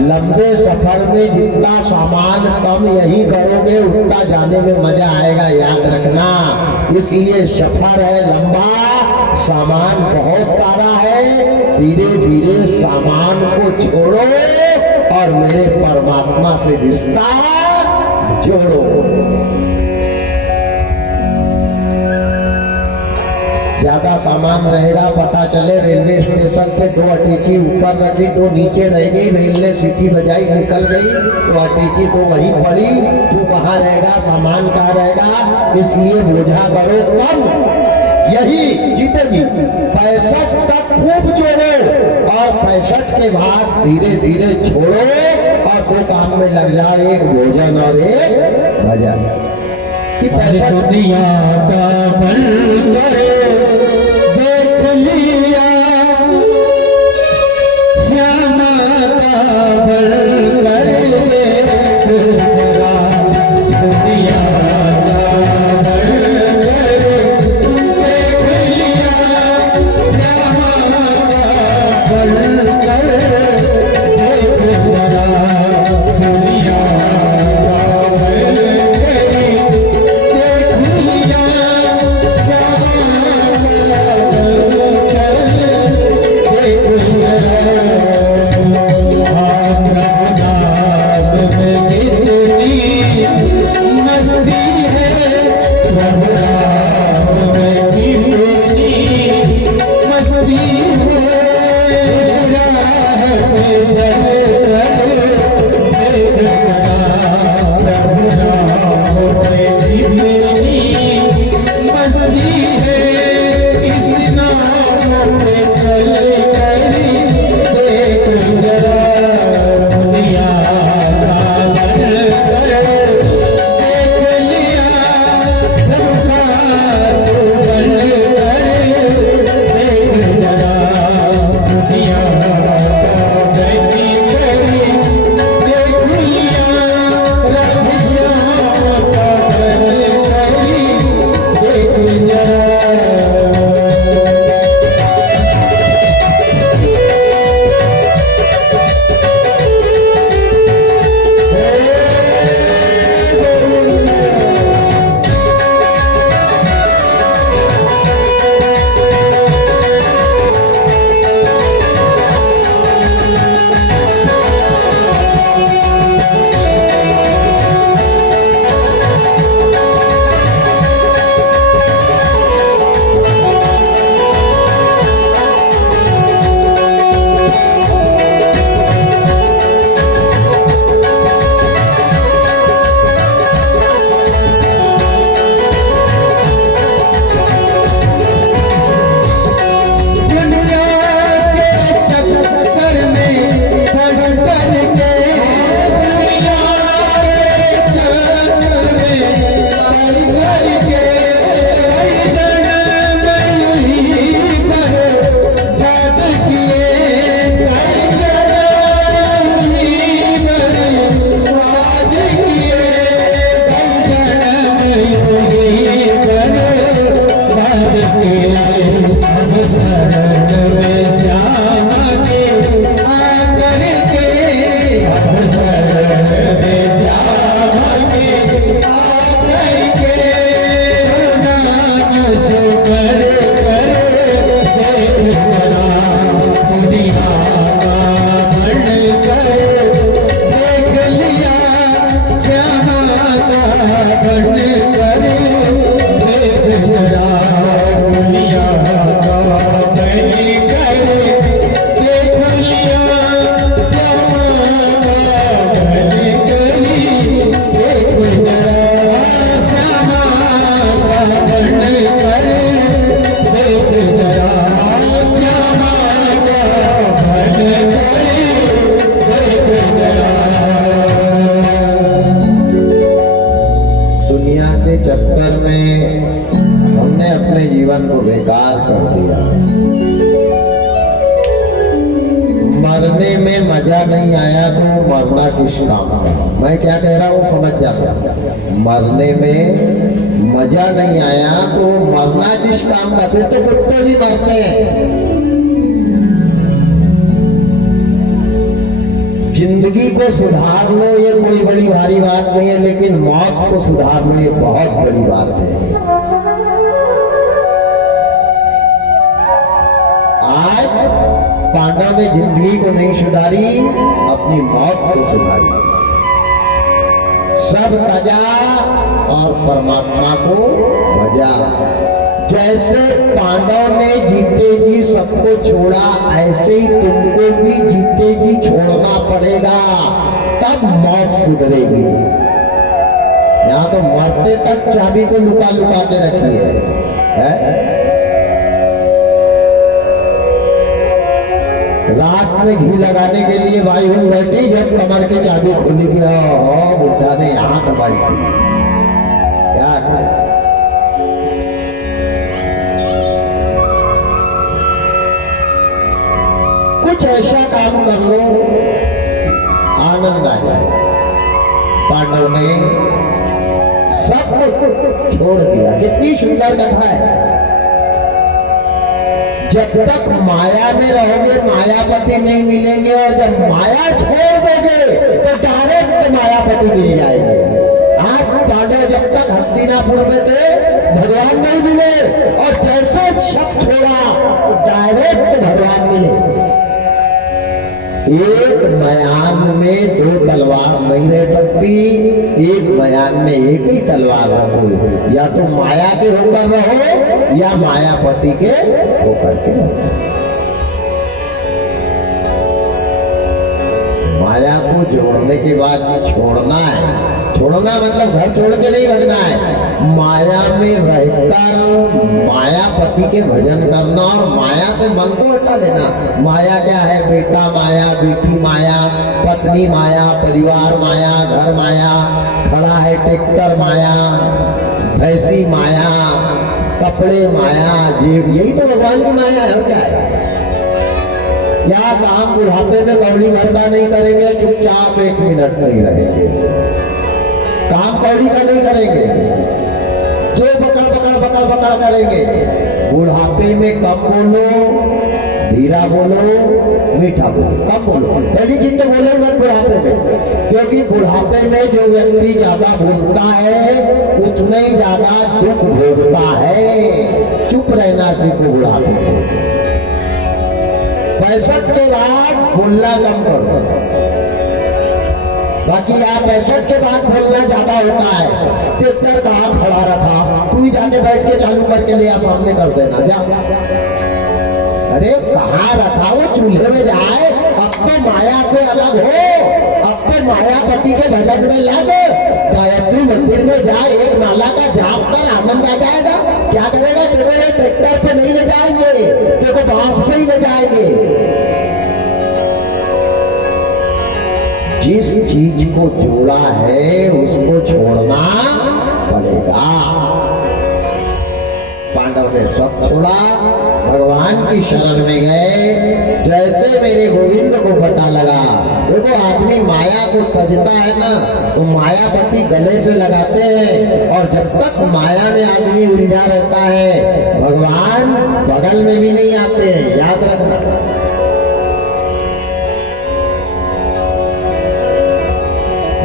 लंबे सफर में जितना सामान कम यही करोगे उतना जाने में मजा आएगा, याद रखना। इसलिए सफर है लंबा, सामान बहुत सारा है। धीरे धीरे सामान को छोड़ो और मेरे परमात्मा से रिश्ता जोड़ो। ज्यादा सामान रहेगा, पता चले रेलवे स्टेशन पे 2 अटैची ऊपर रखी, 2 नीचे रह गई, रेल ने सीटी बजाई निकल गई, तो अटैची तो वहीं पड़ी, तू कहाँ रहेगा, सामान कहाँ रहेगा। इसलिए बोझा करो कम, यही जीतेगी। 65 तक खूब जोड़ो और 65 के बाद धीरे धीरे छोड़ो और 2 काम में लग जाओ, एक भोजन और एक भजन। कि दुनिया का बल करे देख लिया, श्यामा का बल करे देख जरा। दुनिया का बल करे देख लिया, श्यामा का बल करे देख जरा। दुनिया का बल जीवन को बेकार कर दिया। मरने में मजा नहीं आया तो मरना किस काम का। मैं क्या कह रहा हूँ समझ जाता। मरने में मजा नहीं आया तो मरना किस काम का। फिर तो कुत्ते भी मरते हैं। जिंदगी को सुधार लो ये कोई बड़ी भारी बात नहीं है, लेकिन मौत को सुधार लो ये बहुत बड़ी बात है। आज पांडव ने जिंदगी को नहीं सुधारी, अपनी मौत को सुधारी। सब तजा और परमात्मा को भजा। जैसे पांडव ने जीते जी सबको छोड़ा, ऐसे ही तुमको भी जीते जी छोड़ना पड़ेगा, तब मौत सुधरेगी। यहाँ तो मरते तक चाबी को लुका लुका के रखी है? रात में घी लगाने के लिए भाई बहन बैठी, जब कमर की चाबी खुली कि बुढ़ा ने यहाँ दबाई थी। क्या कुछ ऐसा काम कर लो आनंद आ जाए। पांडव ने सब कुछ छोड़ दिया। कितनी सुंदर कथा है। जब तक माया में रहोगे मायापति नहीं मिलेंगे, और जब माया छोड़ दोगे तो डायरेक्ट मायापति मिल जाएंगे। आज पांडव जब तक हस्तिनापुर में थे भगवान नहीं मिले, और जैसे सब छोड़ा तो डायरेक्ट भगवान मिले। एक मयान में दो तलवार नहीं रह सकती, एक मयान में एक ही तलवार रखो। या तो माया के होकर रहो या मायापति के होकर के रहो। माया को जोड़ने के बाद छोड़ना है। छोड़ना मतलब घर छोड़ के नहीं भगना है। माया में रहकर मायापति के भजन करना और माया से मन को हटा देना। माया क्या है? बेटा माया, बेटी माया, पत्नी माया, परिवार माया, घर माया, खड़ा है ट्रैक्टर माया, भैंसी माया, कपड़े माया, जेब, यही तो भगवान की माया है। क्या है? या काम बुढ़ापे में कौड़ी भरना नहीं करेंगे, चुपचाप 1 मिनट नहीं रहेंगे, काम कौड़ी का नहीं करेंगे, जो बकड़ करेंगे। बुढ़ापे में कम बोलो, धीरा बोलो, मीठा बोलो, कम बोलो। पहली चीज तो बोलो मत बुढ़ापे में, क्योंकि बुढ़ापे में जो व्यक्ति ज्यादा बोलता है उतने ही ज्यादा दुख भोगता है। चुप रहना सीखो बुढ़ापे में। 65 के बाद बोलना कम करो। बाकी आप 65 के बाद बोलना ज्यादा होता है। ट्रैक्टर कहाँ खड़ा रखा, तू ही जाके बैठ के चालू करके ले आ, सामने कर देना जा। अरे कहाँ रखा, वो चूल्हे में जाए। अब तो माया से अलग हो, अब तो मायापति के भजन में लग। गायत्री मंदिर में जाए, एक माला का जाप कर, आनंद आ जाएगा। क्या करेगा? तेरे ट्रैक्टर पे नहीं ले जाएंगे, तेरे बांस पे ही ले जाएंगे। जिस चीज को जोड़ा है उसको छोड़ना पड़ेगा। पांडव ने सब छोड़ा, भगवान की शरण में गए। जैसे मेरे गोविंद को पता लगा, देखो आदमी माया को सजता है ना, तो मायापति गले से लगाते हैं, और जब तक माया में आदमी उलझा रहता है भगवान बगल में भी नहीं आते हैं। याद रखना।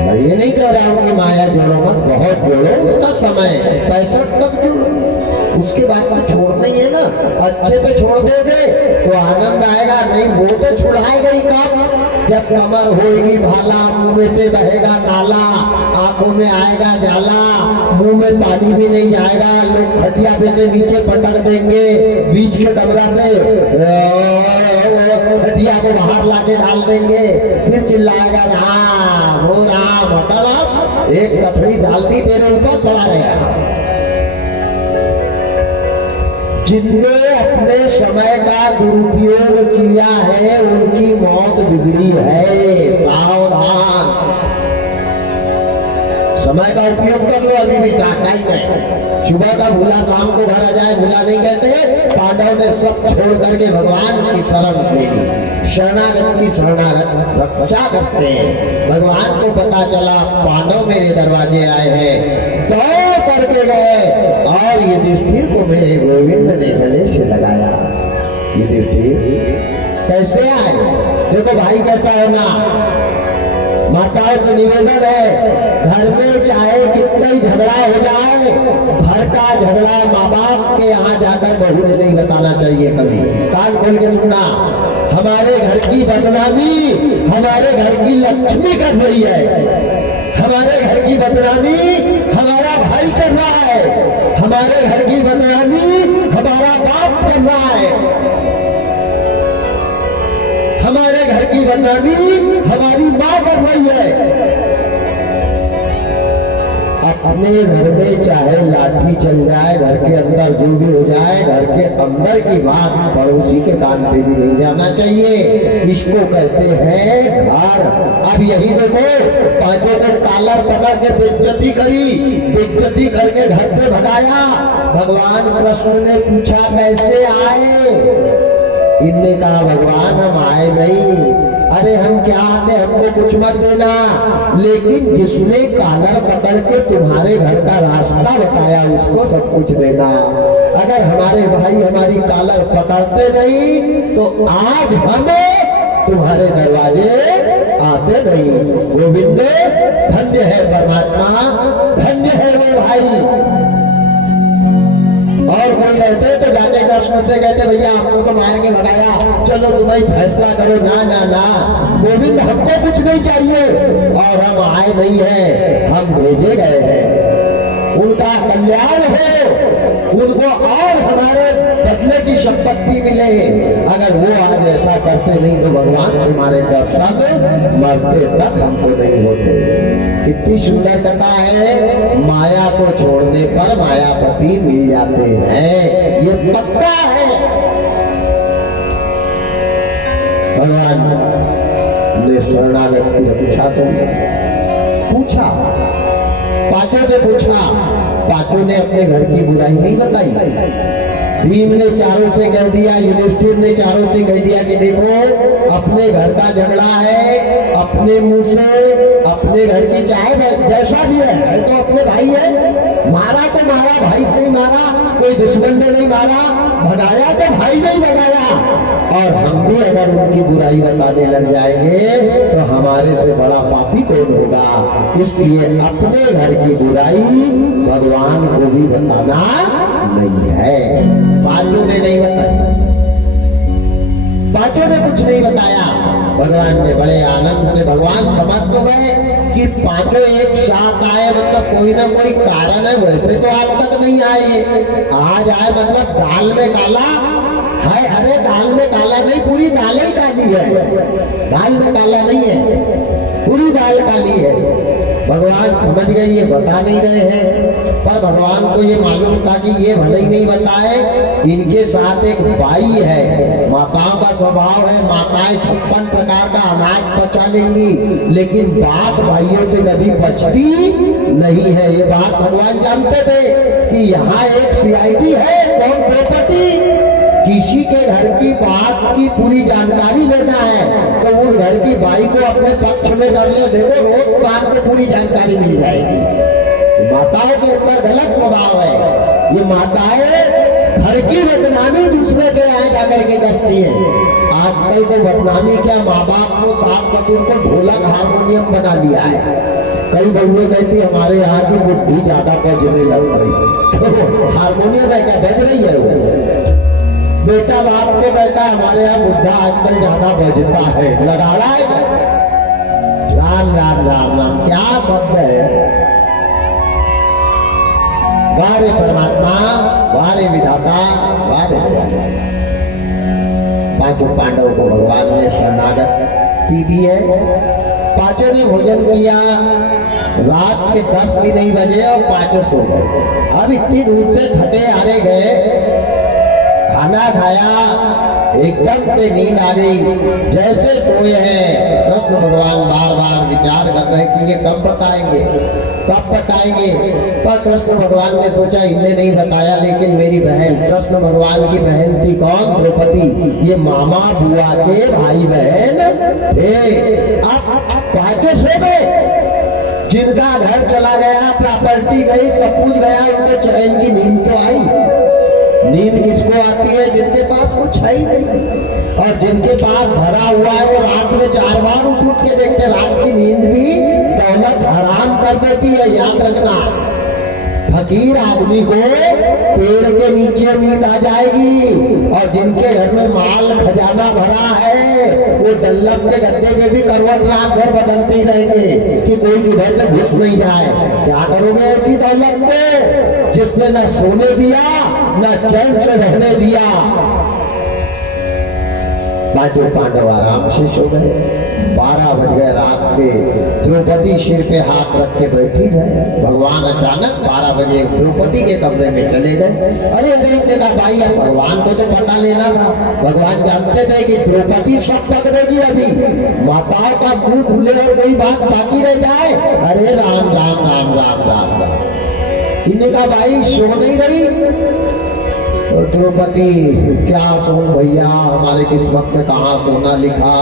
मैं ये नहीं कह रहा हूं कि माया जोड़ो मत, बहुत जोड़ो, उसका समय 65 तक जोड़ो, उसके बाद में छोड़ना ही है ना। अच्छे से छोड़ दोगे तो आनंद आएगा, नहीं वो तो छुड़ाएगा ही काम। जब कमर होगी भाला, मुंह में से बहेगा नाला, आंखों में आएगा जाला, मुंह में पानी भी नहीं जाएगा, लोग खटिया पे से नीचे पटक देंगे, बीच के कमरा से खटिया को बाहर लाके डाल देंगे, फिर चिल्लाएगा राम हो राम, हटा, एक कथड़ी डाल दी तेरे ऊपर पड़ा रहेगा। जिनने अपने समय का दुरुपयोग किया है उनकी मौत बिगड़ी है। सावधान। समय का उपयोग कर लो, अभी भी टाइम है। सुबह का भूला शाम को घर आ जाए, भूला नहीं कहते, पांडव ने सब छोड़ करके भगवान की शरण ले ली। शरणागत की शरणागत रक्षा करते हैं। भगवान को पता चला पांडव मेरे दरवाजे आए हैं, दौड़ करके गए और युधिष्ठिर को मेरे गोविंद ने गले से लगाया। युधिष्ठिर कैसे आए? देखो भाई कैसा होना। माताओं से निवेदन है, घर में चाहे कितना ही झगड़ा हो जाए, घर का झगड़ा माँ बाप के यहाँ जाकर बहू ने नहीं बताना चाहिए कभी। कान खोल के सुनना, हमारे घर की बदनामी हमारे घर की लक्ष्मी कर रही है। हमारे घर की बदनामी हमारा भाई कर रहा है। हमारे घर की बदनामी हमारा बाप कर रहा है। हमारे घर की बदनामी हमारी माँ कर रही है। अपने घर में चाहे लाठी चल जाए, घर के अंदर जो भी हो जाए, घर के अंदर की बात पड़ोसी के कान पे भी नहीं जाना चाहिए। इसको कहते हैं घर। अब यही देखो, पांचों को कालर पकड़ के बेइज्जती करी, बेइज्जती करके घर पे भगाया। भगवान कृष्ण ने पूछा कैसे आए? इनने कहा भगवान हम आए नहीं। अरे हम क्या आते, हमको कुछ मत देना, लेकिन जिसने कालर पकड़ के तुम्हारे घर का रास्ता बताया उसको सब कुछ देना। अगर हमारे भाई हमारी कालर पकड़ते नहीं तो आज हमें तुम्हारे दरवाजे आते नहीं। गोविंद धन्य है परमात्मा, धन्य है वो भाई। और कोई रहते तो जाते कृष्ण से कहते भैया हमको तो मार के भगाया, चलो तुम्हें फैसला करो। ना ना ना गोविंद, हमको कुछ नहीं चाहिए और हम आए नहीं है, हम भेजे गए हैं। उनका कल्याण हो, उनको और हमारे बदले की संपत्ति मिले। अगर वो आज ऐसा करते नहीं तो भगवान तुम्हारे दर्शन मरते तक हमको नहीं होते। कितनी सुंदर कथा है। माया को छोड़ने पर मायापति मिल जाते हैं, ये पक्का है। भगवान ने शरणागत की पूछा, तो पूछा, पांचों ने पूछा, पांचों ने अपने घर की बुराई नहीं बताई। भीम ने चारों से कह दिया, युधिष्ठिर ने चारों से कह दिया कि देखो अपने घर का झगड़ा है, अपने मुंह से अपने घर की चाहे जैसा भी है तो अपने भाई है। मारा तो मारा, भाई नहीं मारा, कोई दुश्मन ने नहीं मारा, भगाया तो भाई नहीं भगाया। और हम भी अगर उनकी बुराई बताने लग जाएंगे तो हमारे से बड़ा पापी कौन होगा। इसलिए अपने घर की बुराई भगवान को भी बताना नहीं है। पांचों ने नहीं बताया, पांचों ने कुछ नहीं बताया। भगवान ने बड़े आनंद से, भगवान समझ तो गए कि पांचों एक साथ आए मतलब कोई ना कोई कारण है, वैसे तो आज तक नहीं आए। आज आए मतलब दाल में काला है। अरे दाल में काला नहीं, पूरी दाल ही काली है। दाल में काला नहीं है, पूरी दाल काली है। भगवान समझ गए ये बता नहीं रहे हैं, पर भगवान को ये मालूम था कि ये भले ही नहीं बताए, इनके साथ एक बाई है। माताओं का स्वभाव है, माताएं 56 प्रकार का अनाज पचा लेंगी, लेकिन बात भाइयों से कभी पचती नहीं है। ये बात भगवान जानते थे कि यहाँ एक CID है, कौन द्रौपदी, किसी के घर की बात की पूरी जानकारी लेना है तो उस घर की बाई को अपने पक्ष में कर ले। देखो रोज कान को पूरी जानकारी मिल जाएगी। माताओं के अंदर गलत स्वभाव है। ये माताएं घर की बदनामी दूसरे के यहाँ जाकर के करती है। आजकल तो बदनामी क्या, माँ बाप को, सास ससुर को ढोलक हारमोनियम बना लिया है। कई बहुएं कहती हमारे यहाँ की बुद्धि ज्यादा बजने लग गई। हारमोनियम है क्या, बज रही है वो। बेटा बाप को कहता है हमारे यहाँ बुद्धा आजकल ज्यादा बजता है, लगा रहा है। राम राम राम राम क्या शब्द है। वारे परमात्मा, वारे विधाता, वारे पांचों पांडवों को भगवान ने शरणागत दी है। पांचों ने भोजन किया, रात के 10 भी नहीं बजे और पांचों सो गए। अब इतनी दूर से थके हारे गए, खाना खाया, एकदम से नींद आ गई। जैसे सोए हैं कृष्ण भगवान बार बार विचार कर रहे कि ये कब बताएंगे, सब बताएंगे। पर कृष्ण भगवान ने सोचा इन्हें नहीं बताया, लेकिन मेरी बहन, कृष्ण भगवान की बहन थी कौन? द्रौपदी। ये मामा बुआ के भाई बहन थे। अब पांचों सो गए। जिनका घर चला गया, प्रॉपर्टी गई, सब कुछ गया, उनको चैन की नींद तो आई। नींद किसको आती है? जिनके पास कुछ है ही नहीं। और जिनके पास भरा हुआ है वो रात में 4 बार उठ के देखते। रात की नींद भी दौलत हराम कर देती है, याद रखना। फकीर आदमी को पेड़ के नीचे नींद आ जाएगी। और जिनके घर में माल खजाना भरा है वो डल्लब के गद्दे में भी करवट रात भर बदलते ही रहेंगे कि कोई इधर से घुस नहीं जाए। क्या करोगे ऐसी दौलत को जिसने न सोने दिया न चैन से रहने दिया? पांचों पांडव आराम से सो गए। 12 बज गए रात के। द्रौपदी सिर पे हाथ रख के बैठी है। भगवान अचानक 12 बजे द्रौपदी के कमरे में चले गए। अरे इन्होंने कहा भाई अब भगवान को तो पता लेना था। भगवान जानते थे कि द्रौपदी सब पकड़ेगी अभी, माताओं का मुंह खुले और कोई बात बाकी रह जाए। अरे राम राम राम राम राम राम। इन्हें कहा भाई सो नहीं रही? द्रौपदी क्या सो भैया, हमारे किस्मत में कहाँ सोना लिखा?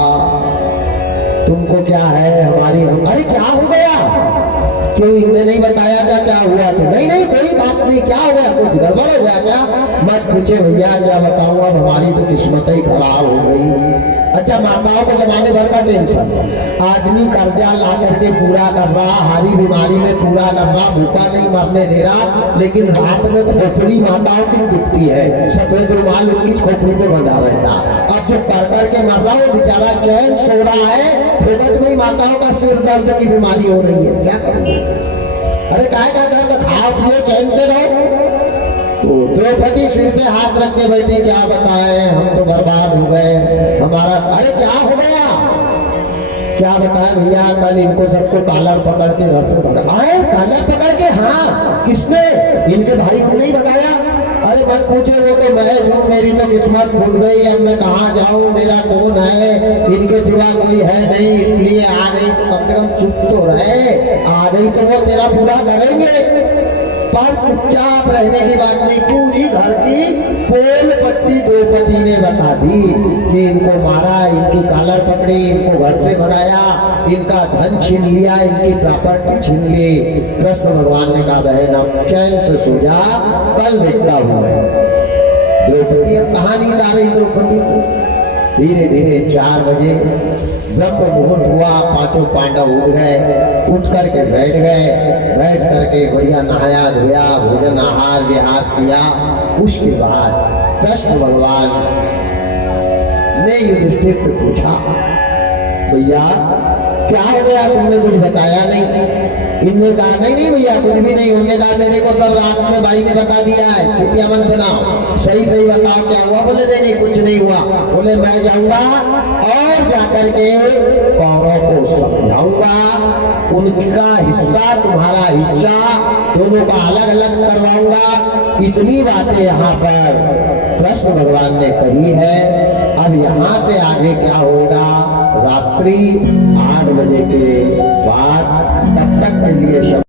तुमको क्या है हमारी? अरे क्या हो गया? क्यों इनने नहीं बताया था क्या हुआ? तो नहीं नहीं कोई बात नहीं। क्या हो गया? कुछ गड़बड़ हो गया क्या? मत पूछे भैया, क्या बताऊं, अब हमारी तो किस्मत ही खराब हो गई। अच्छा, माताओं को जमाने भर का टेंशन। आदमी कर्जा ला करके पूरा कर रहा, हारी बीमारी में पूरा कर रहा, भूखा नहीं मरने दे रहा, लेकिन रात में खोपड़ी माताओं की दिखती है। सफेद रुमाल उनकी खोपड़ी पे बंधा रहता। अब जो कर के मर रहा वो बेचारा चैन सो रहा है, फोकट में माताओं का सिर दर्द की बीमारी हो रही है। क्या करोगे? अरे काय का दर्द, खाओ पियो चैन से रहो। तो द्रौपदी सिर पे हाथ रख के बैठी, क्या बताए, हम तो बर्बाद हो गए हमारा। अरे क्या हो गया? क्या बताए भैया, कल इनको सबको कॉलर पकड़ के घर पे भगा। आए कॉलर पकड़ के? हाँ। किसने? इनके भाई को नहीं बताया? अरे मत पूछो, वो तो मैं हूँ, मेरी तो किस्मत फूट गई, अब मैं कहाँ जाऊँ, मेरा कौन है, इनके सिवा कोई है नहीं, इसलिए आ गई। तो कम से कम चुप तो रहे। आ गई तो वो तेरा पूरा करेंगे, पर चुपचाप रहने की बात नहीं। पूरी घर की पोल पट्टी द्रौपदी ने बता दी कि इनको मारा, इनकी कॉलर पकड़ी, इनको घर पे भगाया, इनका धन छीन लिया, इनकी प्रॉपर्टी छीन ली। कृष्ण भगवान ने कहा बहन अब चैन से सो जा, कल देखता हूं मैं। द्रौपदी अब कहाँ नींद आ रही द्रौपदी को? धीरे धीरे 4 बजे ब्रह्म मुहूर्त हुआ। पांचों पांडव उठ गए, उठ करके बैठ गए। बैठ करके बढ़िया नहाया धोया, भोजन आहार विहार किया। उसके बाद कृष्ण भगवान ने युधिष्ठिर से पूछा, भैया क्या हो गया, तुमने कुछ बताया नहीं? इनने कहा नहीं नहीं भैया कुछ भी नहीं। उन्होंने कहा मेरे को सब रात में भाई ने बता दिया है, कृपया मत बनाओ, सही सही बताओ क्या हुआ? बोले नहीं नहीं कुछ नहीं हुआ। बोले मैं जाऊंगा और जाकर के कौरव को समझाऊंगा, उनका हिस्सा तुम्हारा हिस्सा दोनों का अलग अलग करवाऊंगा। इतनी बातें यहाँ पर कृष्ण भगवान ने कही है। अब यहाँ से आगे क्या होगा? रात्रि 8 बजे के बाद तब तक के लिए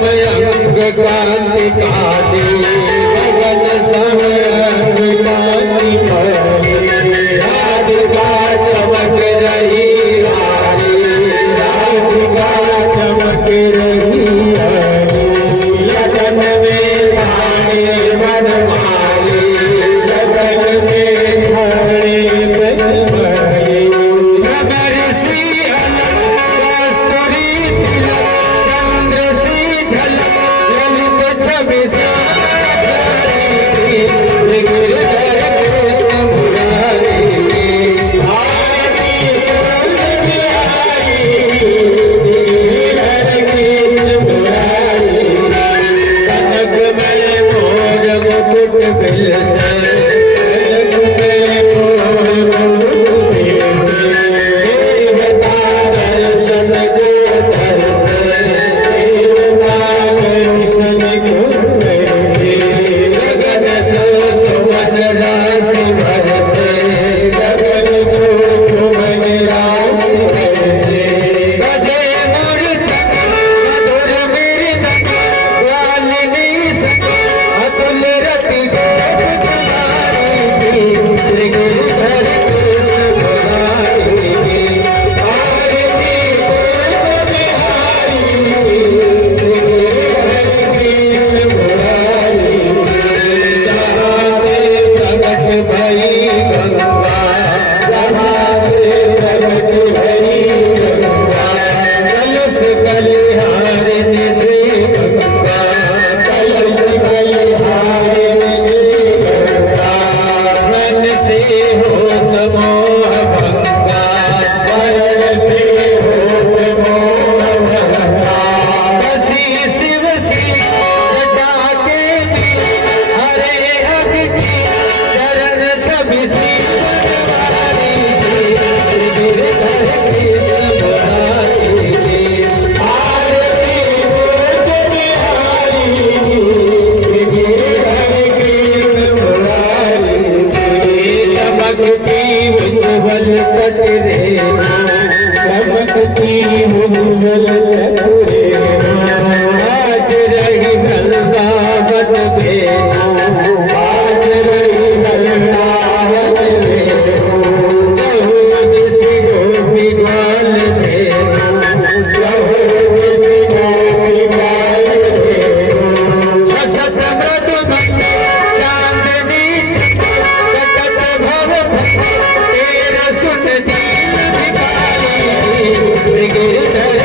समयंग कांति काले गगन समयंग कांति काले राधिका चमक रही हारी राधिका चमक रही हारी लगन में ठाणे मन मारे लगन में ठाणे मन मारे नगर सी अलग कस्तूरी तिलक चंद्र सी झलक ललित छवि सी गिरधर कृष्ण मुरारी भारती बोल बिहारी गिरधर कृष्ण मुरारी कनक में मोर मुकुट बिलसे कनक में मोर मुकुट बिलसे देवता दर्शन को तरसे देवता दर्शन को तरसे गगन सो सुमन राशि बरसे गगन सो सुमन राशि बरसे बजे मूर्छन मधुर मृदंग ग्वालिनी संग अतुल रति गोप तुम्हारी श्री गिरधर कृष्ण मुरारी भारती बोल बिहारी श्री गिरधर कृष्ण मुरारी जहाँ से प्रगट भई गंगा जहाँ से प्रगट भई गंगा कलश बलिहारिणी श्री गंगा कलश बलिहारिणी श्री गंगा मन से होत मोह भंगा शरण से होत मोह भंगा बसी शिव सी जटा के नीर हरे अग की चरण छवि सी बनवारी श्री गिरधर कृष्ण मुरारी भारती बोल बिहारी श्री गिरधर कृष्ण मुरारी चमकती उज्ज्वल तट रेणु चमकती उज्ज्वल तट रेणु आज रही वृंदावन भेनु आज रही वृंदावन भेनु चहुँ दिस गोपी ग्वाल धेनु चहुँ दिस गोपी ग्वाल धेनु हसत मृदु मंद चांदनी कटक भव तेरा सुन दीन भिखारी श्री गिरधर